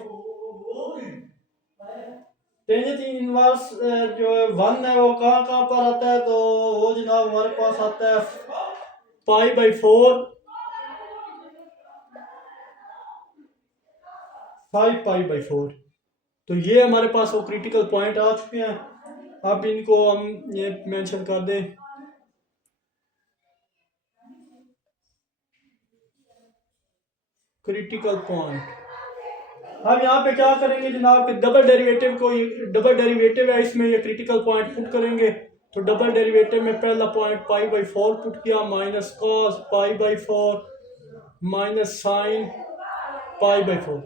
टेंजेंट इनवर्स जो 1 है वो कहाँ कहाँ पर आता है, तो वो जनाब हमारे पास आता है π/4, 5π/4। तो ये हमारे पास वो क्रिटिकल पॉइंट आ चुके हैं। अब इनको हम ये मेंशन कर दें, क्रिटिकल पॉइंट। अब यहाँ पे क्या करेंगे जनाब कि डबल डेरिवेटिव को, डबल डेरिवेटिव है इसमें, ये क्रिटिकल पॉइंट पुट करेंगे। तो डबल डेरिवेटिव में पहला पॉइंट π/4 पुट किया, minus cos π/4 minus sine π/4।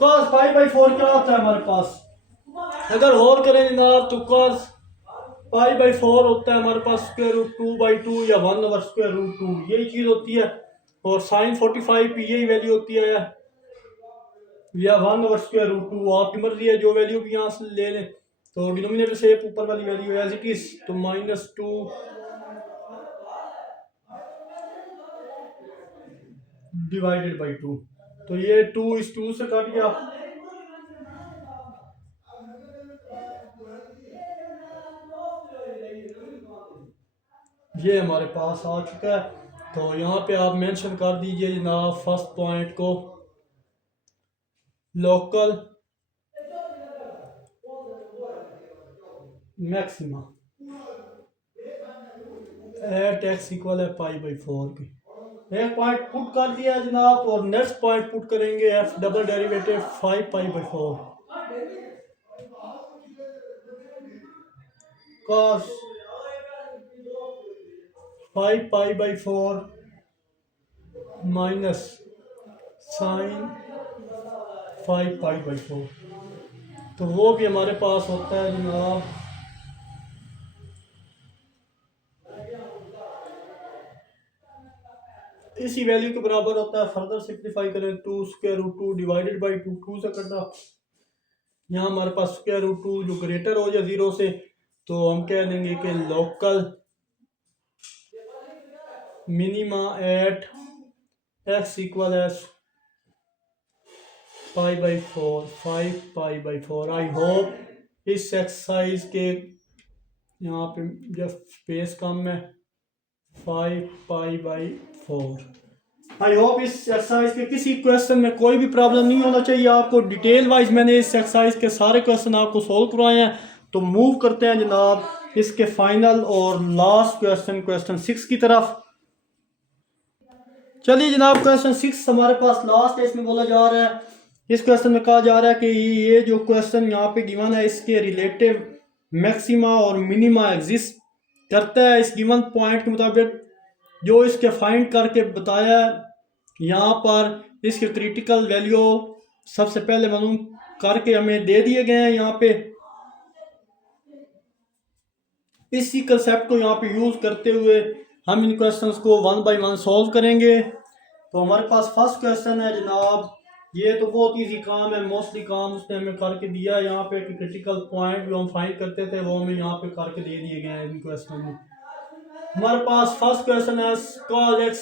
cos π/4 क्या होता है हमारे पास, अगर और करें जनाब तो cos π/4 होता है हमारे पास √2/2 या 1/√2, यही चीज़ होती है। और साइन 45 की यही वैल्यू होती है, या 1/√2, आपकी मर्जी है जो वैल्यू भी यहाँ से ले लें। तो डिनोमिनेटर से ऊपर वाली वैल्यू एज इट इज, तो -2 डिवाइडेड बाई 2। तो ये 2 इस 2 से कट गया, ये हमारे पास आ चुका है। तो यहाँ पे आप मेंशन कर दीजिए जनाब फर्स्ट पॉइंट को, local maxima eight x equal है π/4 की। एक पॉइंट पुट कर दिया जनाब, और नेक्स्ट पॉइंट पुट करेंगे f double derivative 5π/4 cos 5π/4 minus sine 5π/4। तो वो भी हमारे पास होता है जनाब इसी वैल्यू के बराबर होता है। फर्दर सिंप्लीफाई करें, 2√2 डिवाइडेड बाई 2, 2 से कटा, यहाँ हमारे पास √2 जो ग्रेटर हो जाए 0 से, तो हम कह देंगे कि local minima at x equal है π/4, 5π/4। आई होप इस एक्सरसाइज के यहाँ पे जब स्पेस कम है 5π/4। आई होप इस एक्सरसाइज के किसी क्वेश्चन में कोई भी प्रॉब्लम नहीं होना चाहिए आपको। डिटेल वाइज मैंने इस एक्सरसाइज के सारे क्वेश्चन आपको सोल्व करवाए हैं। तो मूव करते हैं जनाब इसके फाइनल और लास्ट क्वेश्चन, क्वेश्चन 6 की तरफ। चलिए जनाब क्वेश्चन 6 हमारे पास लास्ट है, इसमें बोला जा रहा है, इस क्वेश्चन में कहा जा रहा है कि ये जो क्वेश्चन यहाँ पे गिवन है इसके रिलेटिव मैक्सिमा और मिनिमा एग्जिस्ट करता है इस गिवन पॉइंट के मुताबिक जो इसके फाइंड करके बताया है। यहाँ पर इसके क्रिटिकल वैल्यू सबसे पहले मालूम करके हमें दे दिए गए हैं। यहाँ पे इसी कंसेप्ट को यहाँ पे यूज करते हुए हम इन क्वेश्चंस को 1 बाय 1 सॉल्व करेंगे। तो हमारे पास फर्स्ट क्वेश्चन है जनाब, ये तो बहुत इजी काम है, मोस्टली काम उसने हमें करके दिया है। यहाँ पे क्रिटिकल पॉइंट जो हम फाइंड करते थे वो हमें यहाँ पे करके दे दिए गए हैं इन क्वेश्चन में। हमारे पास फर्स्ट क्वेश्चन है cos x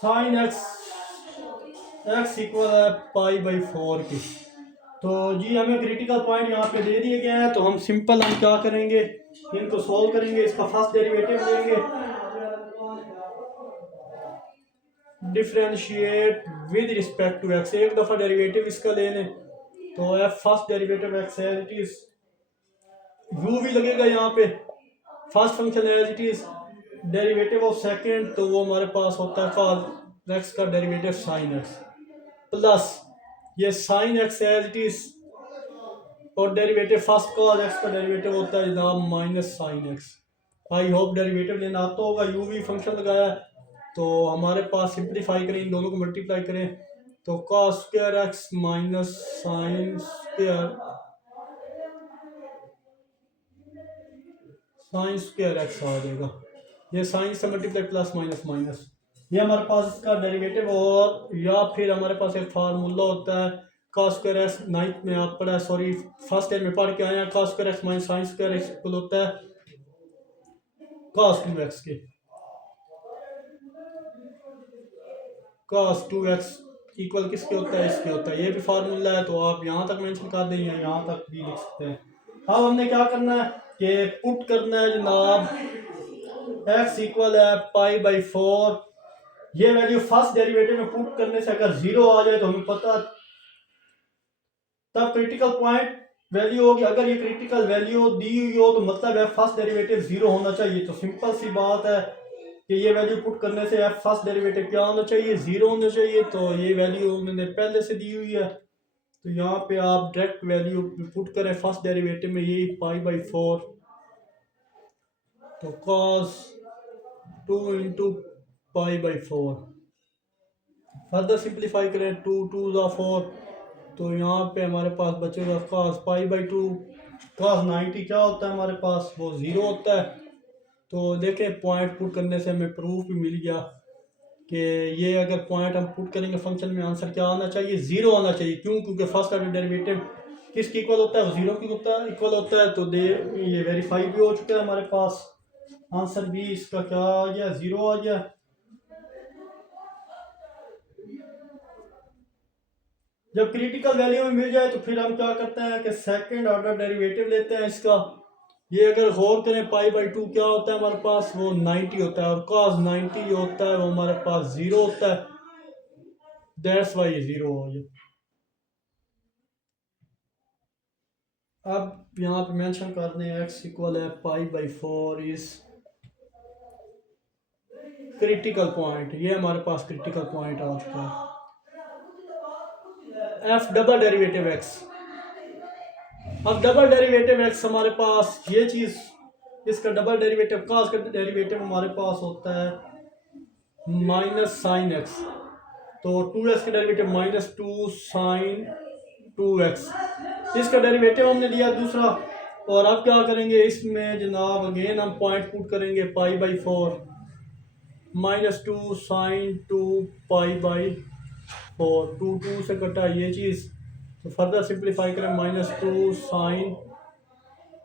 sin x equal है π/4 की। तो जी हमें क्रिटिकल पॉइंट यहाँ पे दे दिए गए हैं। तो हम सिंपल हम क्या करेंगे, इनको सॉल्व करेंगे, इसका फर्स्ट डेरिवेटिव लेंगे। Differentiate with respect to x, एक दफ़ा डेरिवेटिव इसका ले लें तो f first derivative x as it is, u भी लगेगा यहाँ पे, first function as it is, derivative of second तो वो हमारे पास होता है कॉस एक्स का डेरिवेटिव साइन एक्स, प्लस ये sine x as it is, और डेरिवेटिव फर्स्ट कॉस एक्स का डेरिवेटिव होता है जनाब minus sine x. I hope derivative लेना आता होगा। यू भी फंक्शन लगाया है तो हमारे पास सिंप्लीफाई करें, इन दोनों को मल्टीप्लाई करें तो cos square X minus sine square X आ जाएगा। ये साइन से मल्टीप्लाई प्लस माइनस माइनस, ये हमारे पास इसका डेरिवेटिव, और या फिर हमारे पास एक फार्मूला होता है कॉस स्क्वायर एक्स, नाइन्थ में आप पढ़ा, सॉरी फर्स्ट ईयर में पढ़ के आए हैं, cos square X minus sine square x equal होता है कॉस 2x के, कॉस 2x इक्वल किसके होता है, इसके होता है। ये भी फार्मूला है तो आप यहाँ तक मेंशन कर दें या यहाँ तक भी लिख सकते हैं। अब हमने क्या करना है कि पुट करना है जनाब x इक्वल है पाई बाई 4, ये वैल्यू फर्स्ट डेरिवेटिव में पुट करने से अगर 0 आ जाए तो हमें पता तब क्रिटिकल पॉइंट वैल्यू होगी। अगर ये क्रिटिकल वैल्यू दी हुई हो तो मतलब है फर्स्ट डेरिवेटिव 0 होना चाहिए। तो सिंपल सी बात है कि ये वैल्यू पुट करने से एफ फर्स्ट डेरिवेटिव क्या होना चाहिए, 0 होना चाहिए। तो ये वैल्यू उन्होंने पहले से दी हुई है तो यहाँ पे आप डायरेक्ट वैल्यू पुट करें फर्स्ट डेरिवेटिव में, ये पाई बाई 4 तो cos 2 into pi by 4, further simplify करें 2 2 4 तो यहाँ पे हमारे पास बचेगा cos पाई बाई 2, cos 90 क्या होता है हमारे पास, वो 0 होता है। तो देखें पॉइंट पुट करने से हमें प्रूफ भी मिल गया कि ये अगर पॉइंट हम पुट करेंगे फंक्शन में आंसर क्या आना चाहिए, 0 आना चाहिए। क्यों? क्योंकि फर्स्ट ऑर्डर डेरिवेटिव किसकी इक्वल होता है, वो 0 की इक्वल होता है। तो ये वेरीफाई भी हो चुका है हमारे पास, आंसर भी इसका क्या आ गया, 0 आ गया। जब क्रिटिकल वैल्यू में मिल जाए तो फिर हम क्या करते हैं कि सेकंड ऑर्डर डेरिवेटिव लेते हैं इसका। ये अगर गौर करें पाई बाई 2 क्या होता है हमारे पास, वो 90 होता है, और cos 90 जो होता है वो हमारे पास 0 होता है, दैट्स वाई 0 हो गया। अब यहाँ पे मेंशन कर दें x इक्वल है pi by 4 is critical point, ये हमारे पास क्रिटिकल पॉइंट आ चुका है। f डबल डेरिवेटिव x, अब डबल डेरिवेटिव x हमारे पास ये चीज, इसका डबल डेरिवेटिव cos का डेरिवेटिव हमारे पास होता है माइनस साइन एक्स, तो 2x का डेरिवेटिव माइनस 2 साइन 2x, इसका डेरिवेटिव हमने लिया दूसरा। और अब क्या करेंगे इसमें जनाब, अगेन हम पॉइंट पुट करेंगे pi by 4 minus 2 sine 2 pi by 4, 2 2 से कटा ये चीज़, तो फर्दर सिंप्लीफाई करें माइनस 2 साइन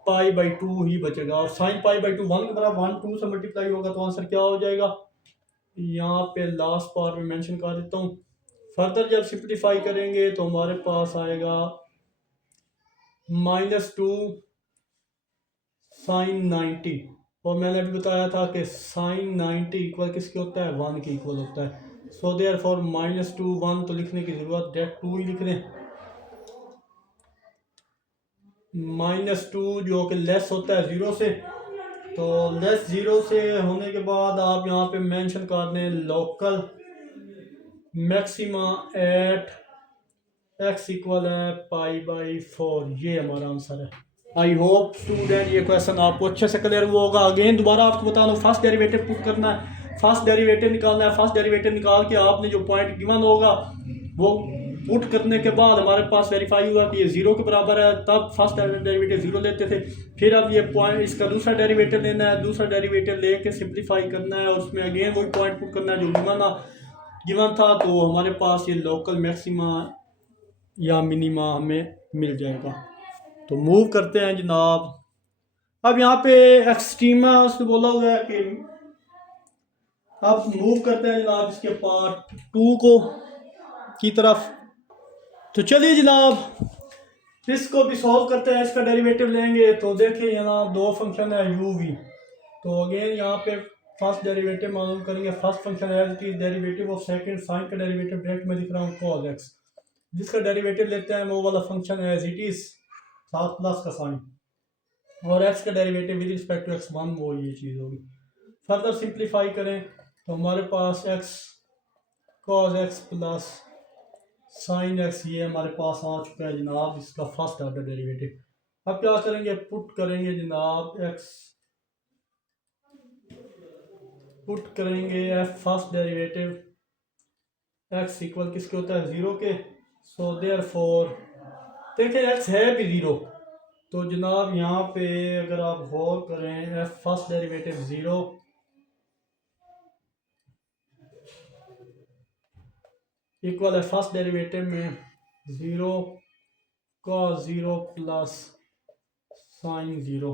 पाई बाई 2 ही बचेगा। और साइन पाई बाई 2 1 के बराबर, 1 2 से मल्टीप्लाई होगा तो आंसर क्या हो जाएगा, यहाँ पे लास्ट पार्ट में मेंशन कर देता हूँ। फर्दर जब सिंप्लीफाई करेंगे तो हमारे पास आएगा माइनस 2 साइन 90, और मैंने अभी बताया था कि साइन 90 इक्वल किसके होता है, 1 के इक्वल होता है। सो देयर फॉर माइनस 2 1 तो लिखने की जरूरत, डेट 2 ही लिख दें। माइनस 2 जो कि लेस होता है 0 से, तो लेस 0 से होने के बाद आप यहाँ पे मेंशन कर दें local maxima eight x equal है पाई बाई 4, ये हमारा आंसर है। आई होप स्टूडेंट ये क्वेश्चन आपको अच्छे से क्लियर हुआ होगा। अगेन दोबारा आपको बता दो, फर्स्ट डेरिवेटिव पुट करना है, फर्स्ट डेरिवेटिव निकालना है। फर्स्ट डेरिवेटिव निकाल के आपने जो पॉइंट गिवन होगा वो पुट करने के बाद हमारे पास वेरीफाई हुआ कि ये 0 के बराबर है, तब फर्स्ट डेरिवेटिव 0 लेते थे। फिर अब ये पॉइंट, इसका दूसरा डेरिवेटिव लेना है, दूसरा डेरिवेटिव लेके सिंप्लीफाई करना है और उसमें अगेन वही पॉइंट पुट करना है जो गिवन था। तो हमारे पास ये लोकल मैक्सिमा या मिनिमा हमें मिल जाएगा। तो मूव करते हैं जनाब। अब यहाँ पे एक्सट्रीमा उसने बोला हुआ है कि अब मूव करते हैं जनाब इसके पार्ट 2 को की तरफ। तो चलिए जनाब इसको भी सॉल्व करते हैं, इसका डेरिवेटिव लेंगे। तो देखिए यहाँ दो फंक्शन है u v, तो अगेन यहाँ पे फर्स्ट डेरिवेटिव मालूम करेंगे। First function as it is derivative of second sine का डेरिवेटिव डायरेक्ट में लिख रहा हूँ cos x, जिसका डेरिवेटिव लेते हैं वो वाला फंक्शन एज इट इज साथ प्लस का साइन, और x का derivative with respect to x1 वो ये चीज़ होगी। फर्दर सिंप्लीफाई करें तो हमारे पास x cos x plus sign x ये हमारे पास आ चुका है जनाब, इसका फर्स्ट ऑर्डर डेरिवेटिव। अब क्या करेंगे, पुट करेंगे जनाब x, पुट करेंगे f first derivative x equal किसके होता है 0 के। सो देयरफॉर देखें x है भी 0, तो जनाब यहाँ पे अगर आप गौर करें f फर्स्ट डेरिवेटिव 0 इक्वल है फर्स्ट डेरिवेटिव में 0 cos 0 प्लस साइन 0,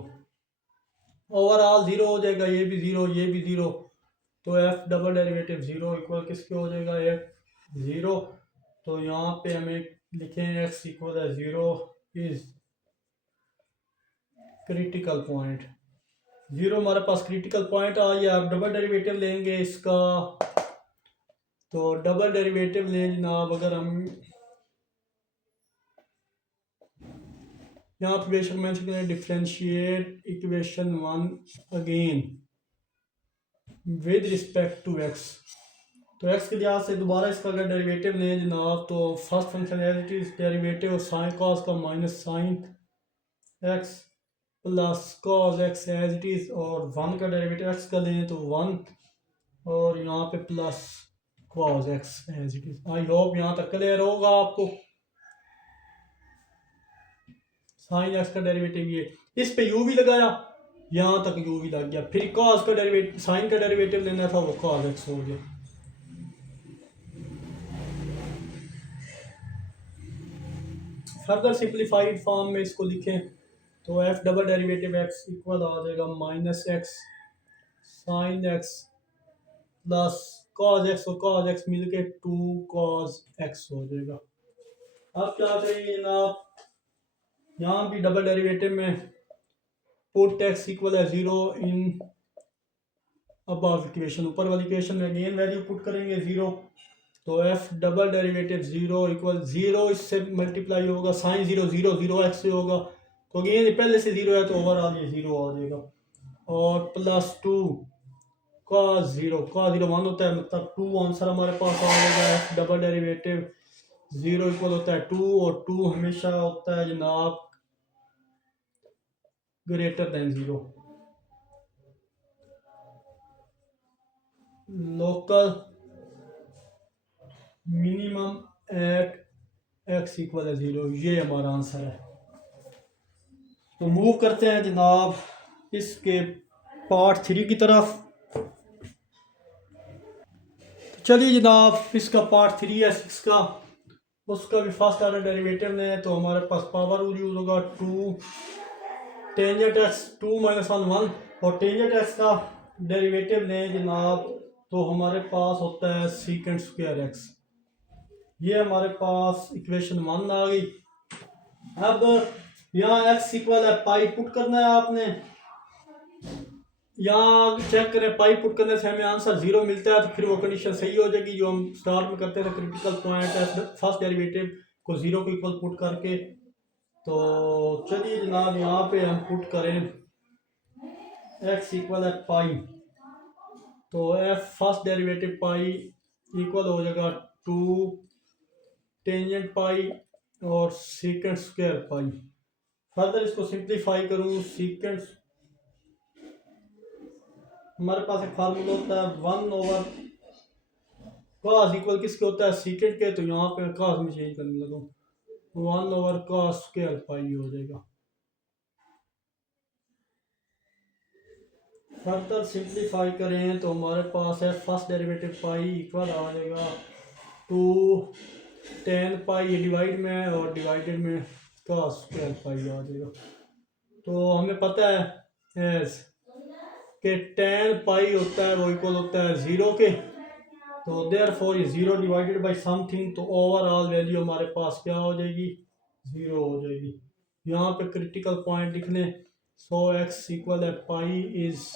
ओवरऑल 0 हो जाएगा, ये भी 0 ये भी 0, तो f डबल डेरिवेटिव 0 इक्वल किसके हो जाएगा 0। तो यहाँ पे हमें लिखें x इक्वल है 0 इज क्रिटिकल पॉइंट। 0 हमारे पास क्रिटिकल पॉइंट आ गया। आप डबल डेरिवेटिव लेंगे इसका, तो डबल डेरिवेटिव लें जनाब, अगर हम यहाँ पे बेशक मेंशन करें differentiate equation 1 again with respect to x, तो x के लिहाज से दोबारा इसका अगर डेरिवेटिव लें जनाब, तो first function as it is derivative और साइन कॉस का minus sine x plus cos x as it is, और 1 का डेरिवेटिव x का लें तो 1, और यहाँ पे plus cos x as it is. I hope यहाँ तक क्लियर होगा आपको। साइन x का डेरिवेटिव ये, इस पे u भी लगाया, यहाँ तक u भी लग गया, फिर cos का डेरिवेटिव साइन का डेरिवेटिव लेना था वो cos x हो गया। फर्दर सिंप्लीफाइड फॉर्म में इसको लिखें तो f double derivative x equal आ जाएगा minus x sine x plus cos x और cos x मिलके 2 cos x हो जाएगा। अब क्या करेंगे जनाब, यहाँ भी डबल डेरिवेटिव में पुट x इक्वल है 0 इन अबव इक्वेशन, ऊपर वाली इक्वेशन में अगेन वैल्यू पुट करेंगे 0, तो f डबल डेरिवेटिव 0 इक्वल 0 इससे मल्टीप्लाई होगा, साइन 0 0 0 x से होगा, तो अगेन पहले से 0 है तो ओवरऑल ये 0 आ जाएगा, और प्लस 2 cos 0 1 होता है, मतलब 2 आंसर हमारे पास आ जाएगा। f डबल डेरिवेटिव 0 इक्वल होता है 2, और 2 हमेशा होता है जनाब greater than 0। Local minimum at x equal है 0, ये हमारा आंसर है। तो मूव करते हैं जनाब इसके पार्ट 3 की तरफ। चलिए जनाब, इसका पार्ट 3 है 6 का, उसका भी फर्स्ट ऑर्डर डेरिवेटिव लें तो हमारे पास पावर रूल यूज होगा 2 टेंजेंट x 2 माइनस 1 1, और टेंजेंट x का डेरिवेटिव लें जनाब तो हमारे पास होता है सीकेंट स्क्वायर x। ये हमारे पास इक्वेशन 1 आ गई। अब यहाँ x इक्वल है पाई पुट करना है आपने, यहाँ चेक करें पाई पुट करने से हमें आंसर 0 मिलता है, तो फिर वो कंडीशन सही हो जाएगी जो हम स्टार्ट में करते थे, क्रिटिकल पॉइंट है फर्स्ट डेरिवेटिव को 0 को इक्वल पुट करके। तो चलिए जनाब यहाँ पे हम पुट करें x इक्वल है पाई, तो f first derivative pi equal हो जाएगा 2 टेंजेंट पाई और सीकेंट स्क्वायर पाई। फर्दर इसको सिंप्लीफाई करूँ, सीकेंट हमारे पास एक फार्मूला होता है 1 ओवर cos इक्वल किसके होता है सीकेंट के, तो यहाँ पे cos में चेंज करने लगा, 1 ओवर cos स्क्वायर पाई हो जाएगा। फर्दर सिंप्लीफाई करें तो हमारे पास है फर्स्ट डेरिवेटिव पाई इक्वल आ जाएगा 2 10 पाई, ये डिवाइड में और डिवाइडेड में cos स्क्वायर पाई आ जाएगा। तो हमें पता है एज के tan पाई होता है वो इक्वल होता है 0 के, तो देयरफॉर ये 0 डिवाइडेड बाय समथिंग, तो ओवरऑल वैल्यू हमारे पास क्या हो जाएगी 0 हो जाएगी। यहाँ पे क्रिटिकल पॉइंट लिख लें, सो x इक्वल है पाई इज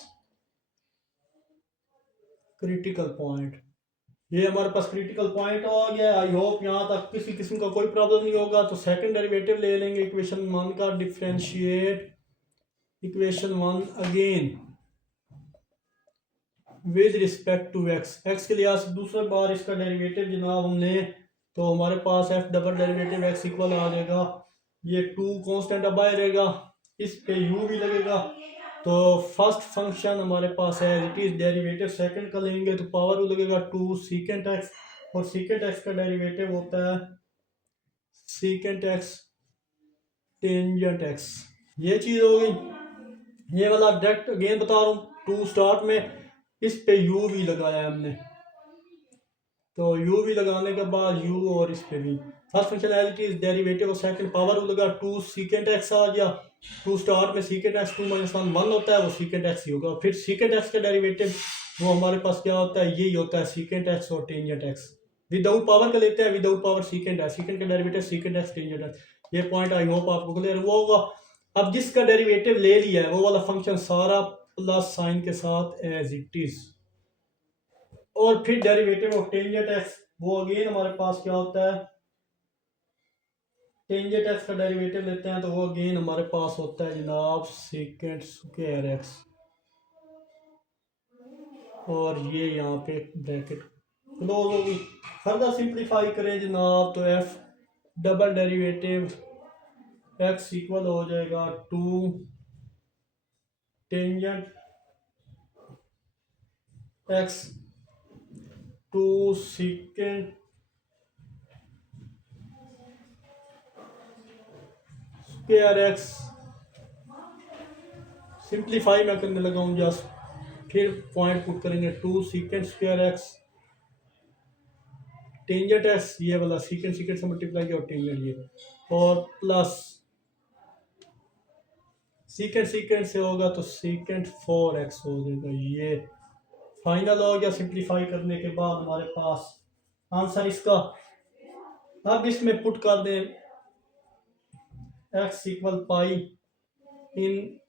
क्रिटिकल पॉइंट, ये हमारे पास क्रिटिकल पॉइंट आ गया। आई होप यहाँ तक किसी किस्म का कोई प्रॉब्लम नहीं होगा। तो सेकंड डेरिवेटिव ले लेंगे इक्वेशन 1 का, differentiate equation 1 again with respect to x. X के लिहाज से दूसरा बार इसका डेरिवेटिव जनाब हमने, तो हमारे पास F double derivative x equal आ जाएगा, ये टू कांस्टेंट अब आया रहेगा, इस पे यू भी लगेगा। तो फर्स्ट फंक्शन हमारे पास है इट इज डेरिवेटिव, सेकंड का लेंगे तो पावर लगेगा टू सीकेंट एक्स, और सीकेंट एक्स का डेरिवेटिव होता है सीकेंट एक्स टेंजेंट एक्स। ये चीज़ हो गई। ये वाला डायरेक्ट अगेन बता रहा हूँ, टू स्टार्ट में इस पे यू भी लगाया हमने, तो यू भी लगाने के बाद यू और इस पे भी फर्स्ट फंक्शनैलिटी इज डेरिवेटिव और सेकंड पावर लगा टू सीकेंट एक्स आ गया। टू स्टार्ट में secant x two minus one one होता है, वो सीकेंट एक्स ही होगा। फिर सीकेंट एक्स का डेरिवेटिव वो हमारे पास क्या होता है, यही होता है सीकेंट एक्स और टेंजेंट एक्स। विदाउट पावर का लेते हैं, विदाउट पावर सीकेंट है, सीकेंट का derivative secant x tangent x. ये पॉइंट आई होप आपको क्लियर हुआ होगा। अब जिसका डेरिवेटिव ले लिया है वो वाला फंक्शन सारा प्लस साइन के साथ एज इट इज, और फिर डेरिवेटिव ऑफ टेंजेंट एक्स वो अगेन हमारे पास क्या होता है, टेंजेंट एक्स का डेरिवेटिव लेते हैं तो वो अगेन हमारे पास होता है जनाब सेकेंड स्क्वायर एक्स, और ये यहाँ पे ब्रैकेट क्लोज होगी। फर्दर सिंप्लीफाई करें जनाब तो F double derivative x equal हो जाएगा two tangent x two second square x. Simplify मैं करने लगा हूँ जस्ट, फिर पॉइंट पुट करेंगे two secant square x tangent x, ये वाला सीकेंड सीकेंड से मल्टीप्लाई किया और टेंजेंट ये, और प्लस सीकेंड सीकेंड से होगा तो सीकेंड फोर एक्स हो जाएगा। ये फाइनल हो गया सिंप्लीफाई करने के बाद हमारे पास आंसर इसका। अब इसमें पुट कर दें X equal pi in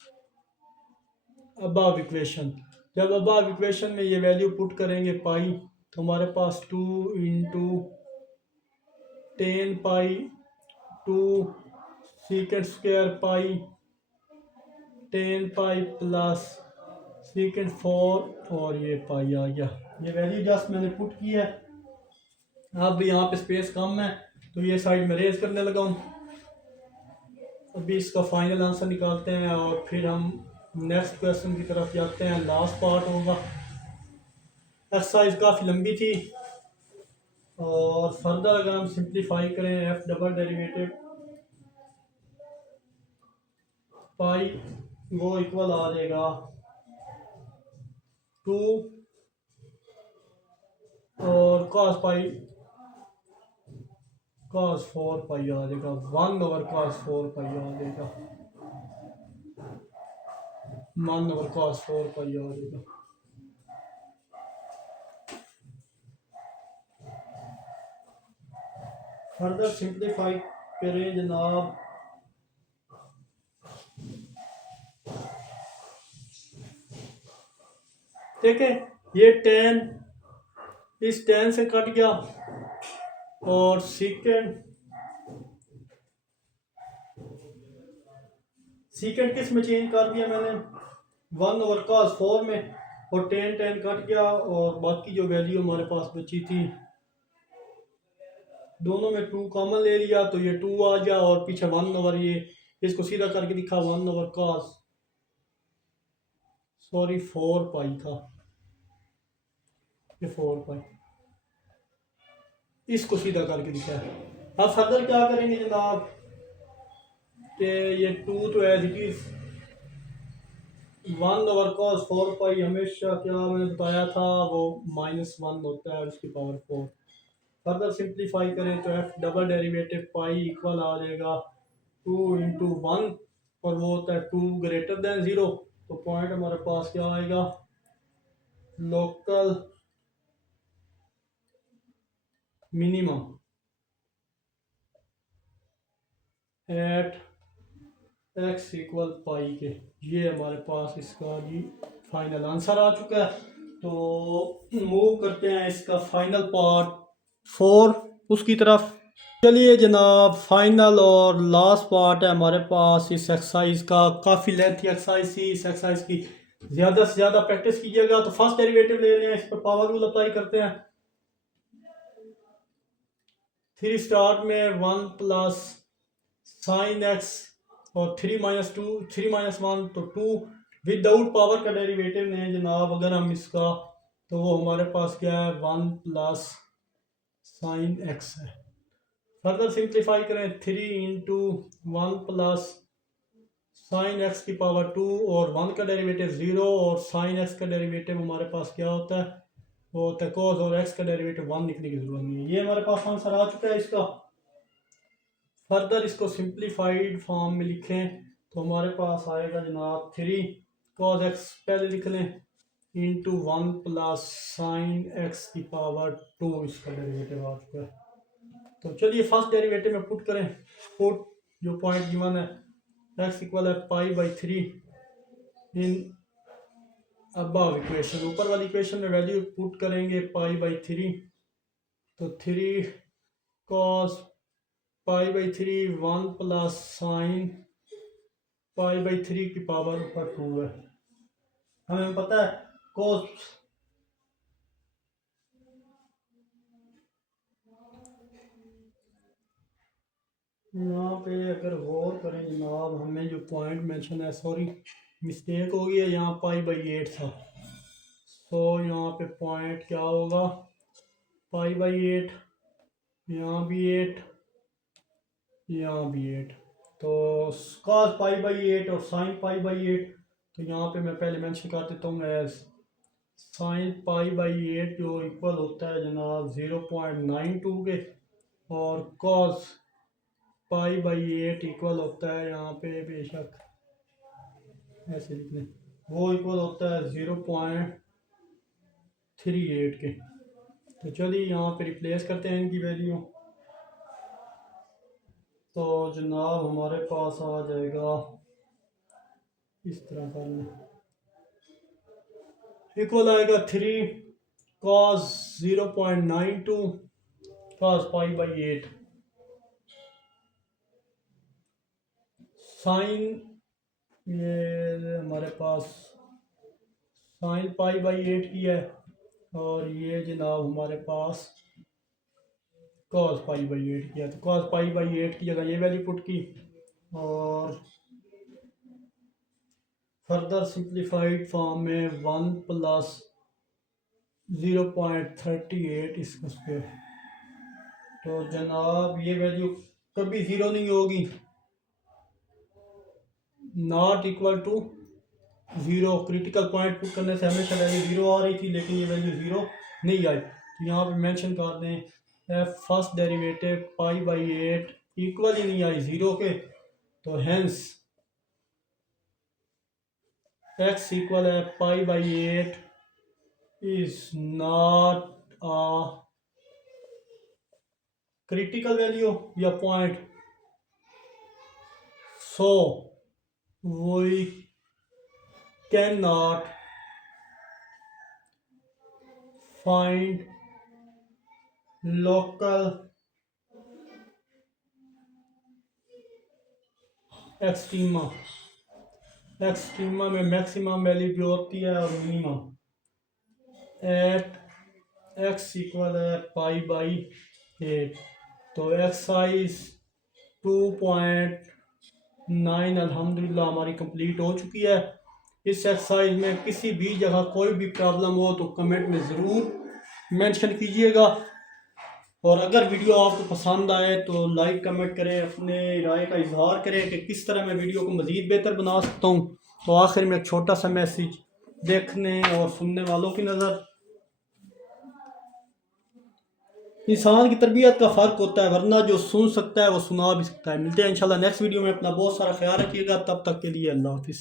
above equation. जब अबव इक्वेशन में ये वैल्यू पुट करेंगे पाई, तो हमारे पास two into ten pi two secant square pi ten pi plus secant four, और ये पाई आ गया। ये वैल्यू जस्ट मैंने पुट की है। अब यहाँ पे स्पेस कम है तो ये साइड में रेज करने लगा हूँ। अभी इसका फाइनल आंसर निकालते हैं और फिर हम नेक्स्ट क्वेश्चन की तरफ जाते हैं। लास्ट पार्ट होगा। एक्सरसाइज काफ़ी लंबी थी, और फर्दर अगर हम सिंप्लीफाई करें एफ डबल डेरिवेटिव पाई वो इक्वल आ जाएगा टू और cos pi cos four pi आ जाएगा, one over cos four pi आ जाएगा, one over cos four pi आ जाएगा। फर्दर सिंप्लीफाई करें जनाब, देखें ये टेन इस टेन से कट गया, और सीकेंड सीकेंड किस में चेंज कर दिया मैंने, वन ओवर कॉस फोर में, और टेन टेन कट गया, और बाकी जो वैल्यू हमारे पास बची थी दोनों में टू कॉमन ले लिया तो ये टू आ गया, और पीछे वन ओवर, ये इसको सीधा करके दिखा one over cos sorry four pi था, ये फोर पाई, इसको सीधा करके दिखा है। अब फर्दर क्या करेंगे जनाब कि ये टू तो as it is one over cos four pi हमेशा क्या मैंने बताया था वो माइनस वन होता है और इसकी पावर फोर। फर्दर सिंप्लीफाई करें तो F double derivative pi equal आ जाएगा टू इंटू वन, और वो होता है टू ग्रेटर देन ज़ीरो। तो पॉइंट हमारे पास क्या आएगा, local minimum at x equal pi के। ये हमारे पास इसका जी फाइनल आंसर आ चुका है। तो मूव करते हैं इसका फाइनल पार्ट 4 उसकी तरफ। चलिए जनाब, फाइनल और लास्ट पार्ट है हमारे पास इस एक्सरसाइज का। काफ़ी लेंथी एक्सरसाइज थी। इस एक्सरसाइज की ज़्यादा से ज़्यादा प्रैक्टिस कीजिएगा। तो फर्स्ट डेरिवेटिव ले रहे हैं, इस पर पावर रूल अप्लाई करते हैं। 3 स्टार्ट में 1 प्लस साइन एक्स और 3 माइनस 2, 3 माइनस 1 तो 2। विदाउट पावर का डेरिवेटिव ने जनाब अगर हम इसका, तो वो हमारे पास क्या है, 1 प्लस साइन एक्स है। फर्दर सिंप्लीफाई करें, 3 इंटू 1 प्लस साइन एक्स की पावर 2 और 1 का डेरिवेटिव 0 और साइन एक्स का डेरिवेटिव हमारे पास क्या होता है, वो होता है कोस, और एक्स का डेरिवेटिव 1 लिखने की जरूरत नहीं है। ये हमारे पास आंसर आ चुका है इसका। फर्दर इसको सिंप्लीफाइड फॉर्म में लिखें तो हमारे पास आएगा जनाब 3 कॉस एक्स पहले लिख लें इंटू 1 प्लस साइन एक्स की पावर 2, इसका डेरिवेटिव आ चुका है। तो चलिए फर्स्ट डेरिवेटिव में पुट करें। पुट जो पॉइंट गिवन है, एक्स इक्वल है pi by 3 in above equation. ऊपर वाली इक्वेशन में वैल्यू पुट करेंगे पाई बाई 3, तो 3 cos pi by 3 1 plus sign pi by 3 की पावर ऊपर 2 है। हमें पता है कोस यहाँ पे अगर गौर करें जनाब, हमें जो पॉइंट मेंशन है, सॉरी मिस्टेक हो गई है, यहाँ पाई बाई 8 था। तो यहाँ पे पॉइंट क्या होगा, पाई बाई 8, यहाँ भी 8, यहाँ भी 8। तो कॉस पाई बाई 8 और साइन पाई बाई 8, तो यहाँ पे मैं पहले मेंशन कर देता हूँ एज साइन पाई बाई 8 जो इक्वल होता है जनाब 0.92 के, और कॉस पाई बाई 8 इक्वल होता है, यहाँ पे बेशक ऐसे लिख लें, वो इक्वल होता है 0.38 के। तो चलिए यहाँ पे रिप्लेस करते हैं इनकी वैल्यू। तो जनाब हमारे पास आ जाएगा, इस तरह कर लें, इक्वल आएगा 3 cos 0.92 cos pi by 8 sine, ये हमारे पास साइन पाई बाई 8 की है, और ये जनाब हमारे पास कॉस पाई बाई 8 किया। तो कॉस पाई बाई 8 की जगह ये वैल्यू पुट की, और फर्दर सिंप्लीफाइड फॉर्म में 1 प्लस 0.38 इसका स्क्वायर। तो जनाब ये वैल्यू कभी ज़ीरो नहीं होगी, not equal to zero. Critical point put करने से हमेशा वैल्यू ज़ीरो आ रही थी, लेकिन ये वैल्यू ज़ीरो नहीं आई। तो यहाँ पे मेंशन कर दें first derivative pi by 8 equal ही नहीं आई ज़ीरो के, तो हेंस एक्स इक्वल है pi by 8 is not a critical value या point, so we can not find local extrema. Extrema में मैक्सिमम वैल्यू जो होती है और मिनिमम एट एक्स इक्वल है पाई बाई 8। तो एक्सरसाइज 2.9 अल्हम्दुलिल्लाह हमारी कंप्लीट हो चुकी है। इस एक्सरसाइज में किसी भी जगह कोई भी प्रॉब्लम हो तो कमेंट में ज़रूर मेंशन कीजिएगा, और अगर वीडियो आपको पसंद आए तो लाइक कमेंट करें, अपने राय का इजहार करें कि किस तरह मैं वीडियो को मज़ीद बेहतर बना सकता हूँ। तो आखिर में एक छोटा सा मैसेज देखने और सुनने वालों की नज़र, इंसान की तरबियत का फ़र्क होता है, वरना जो सुन सकता है वो सुना भी सकता है। मिलते हैं इंशाल्लाह नेक्स्ट वीडियो में। अपना बहुत सारा ख्याल रखिएगा, तब तक के लिए अल्लाह हाफिज़।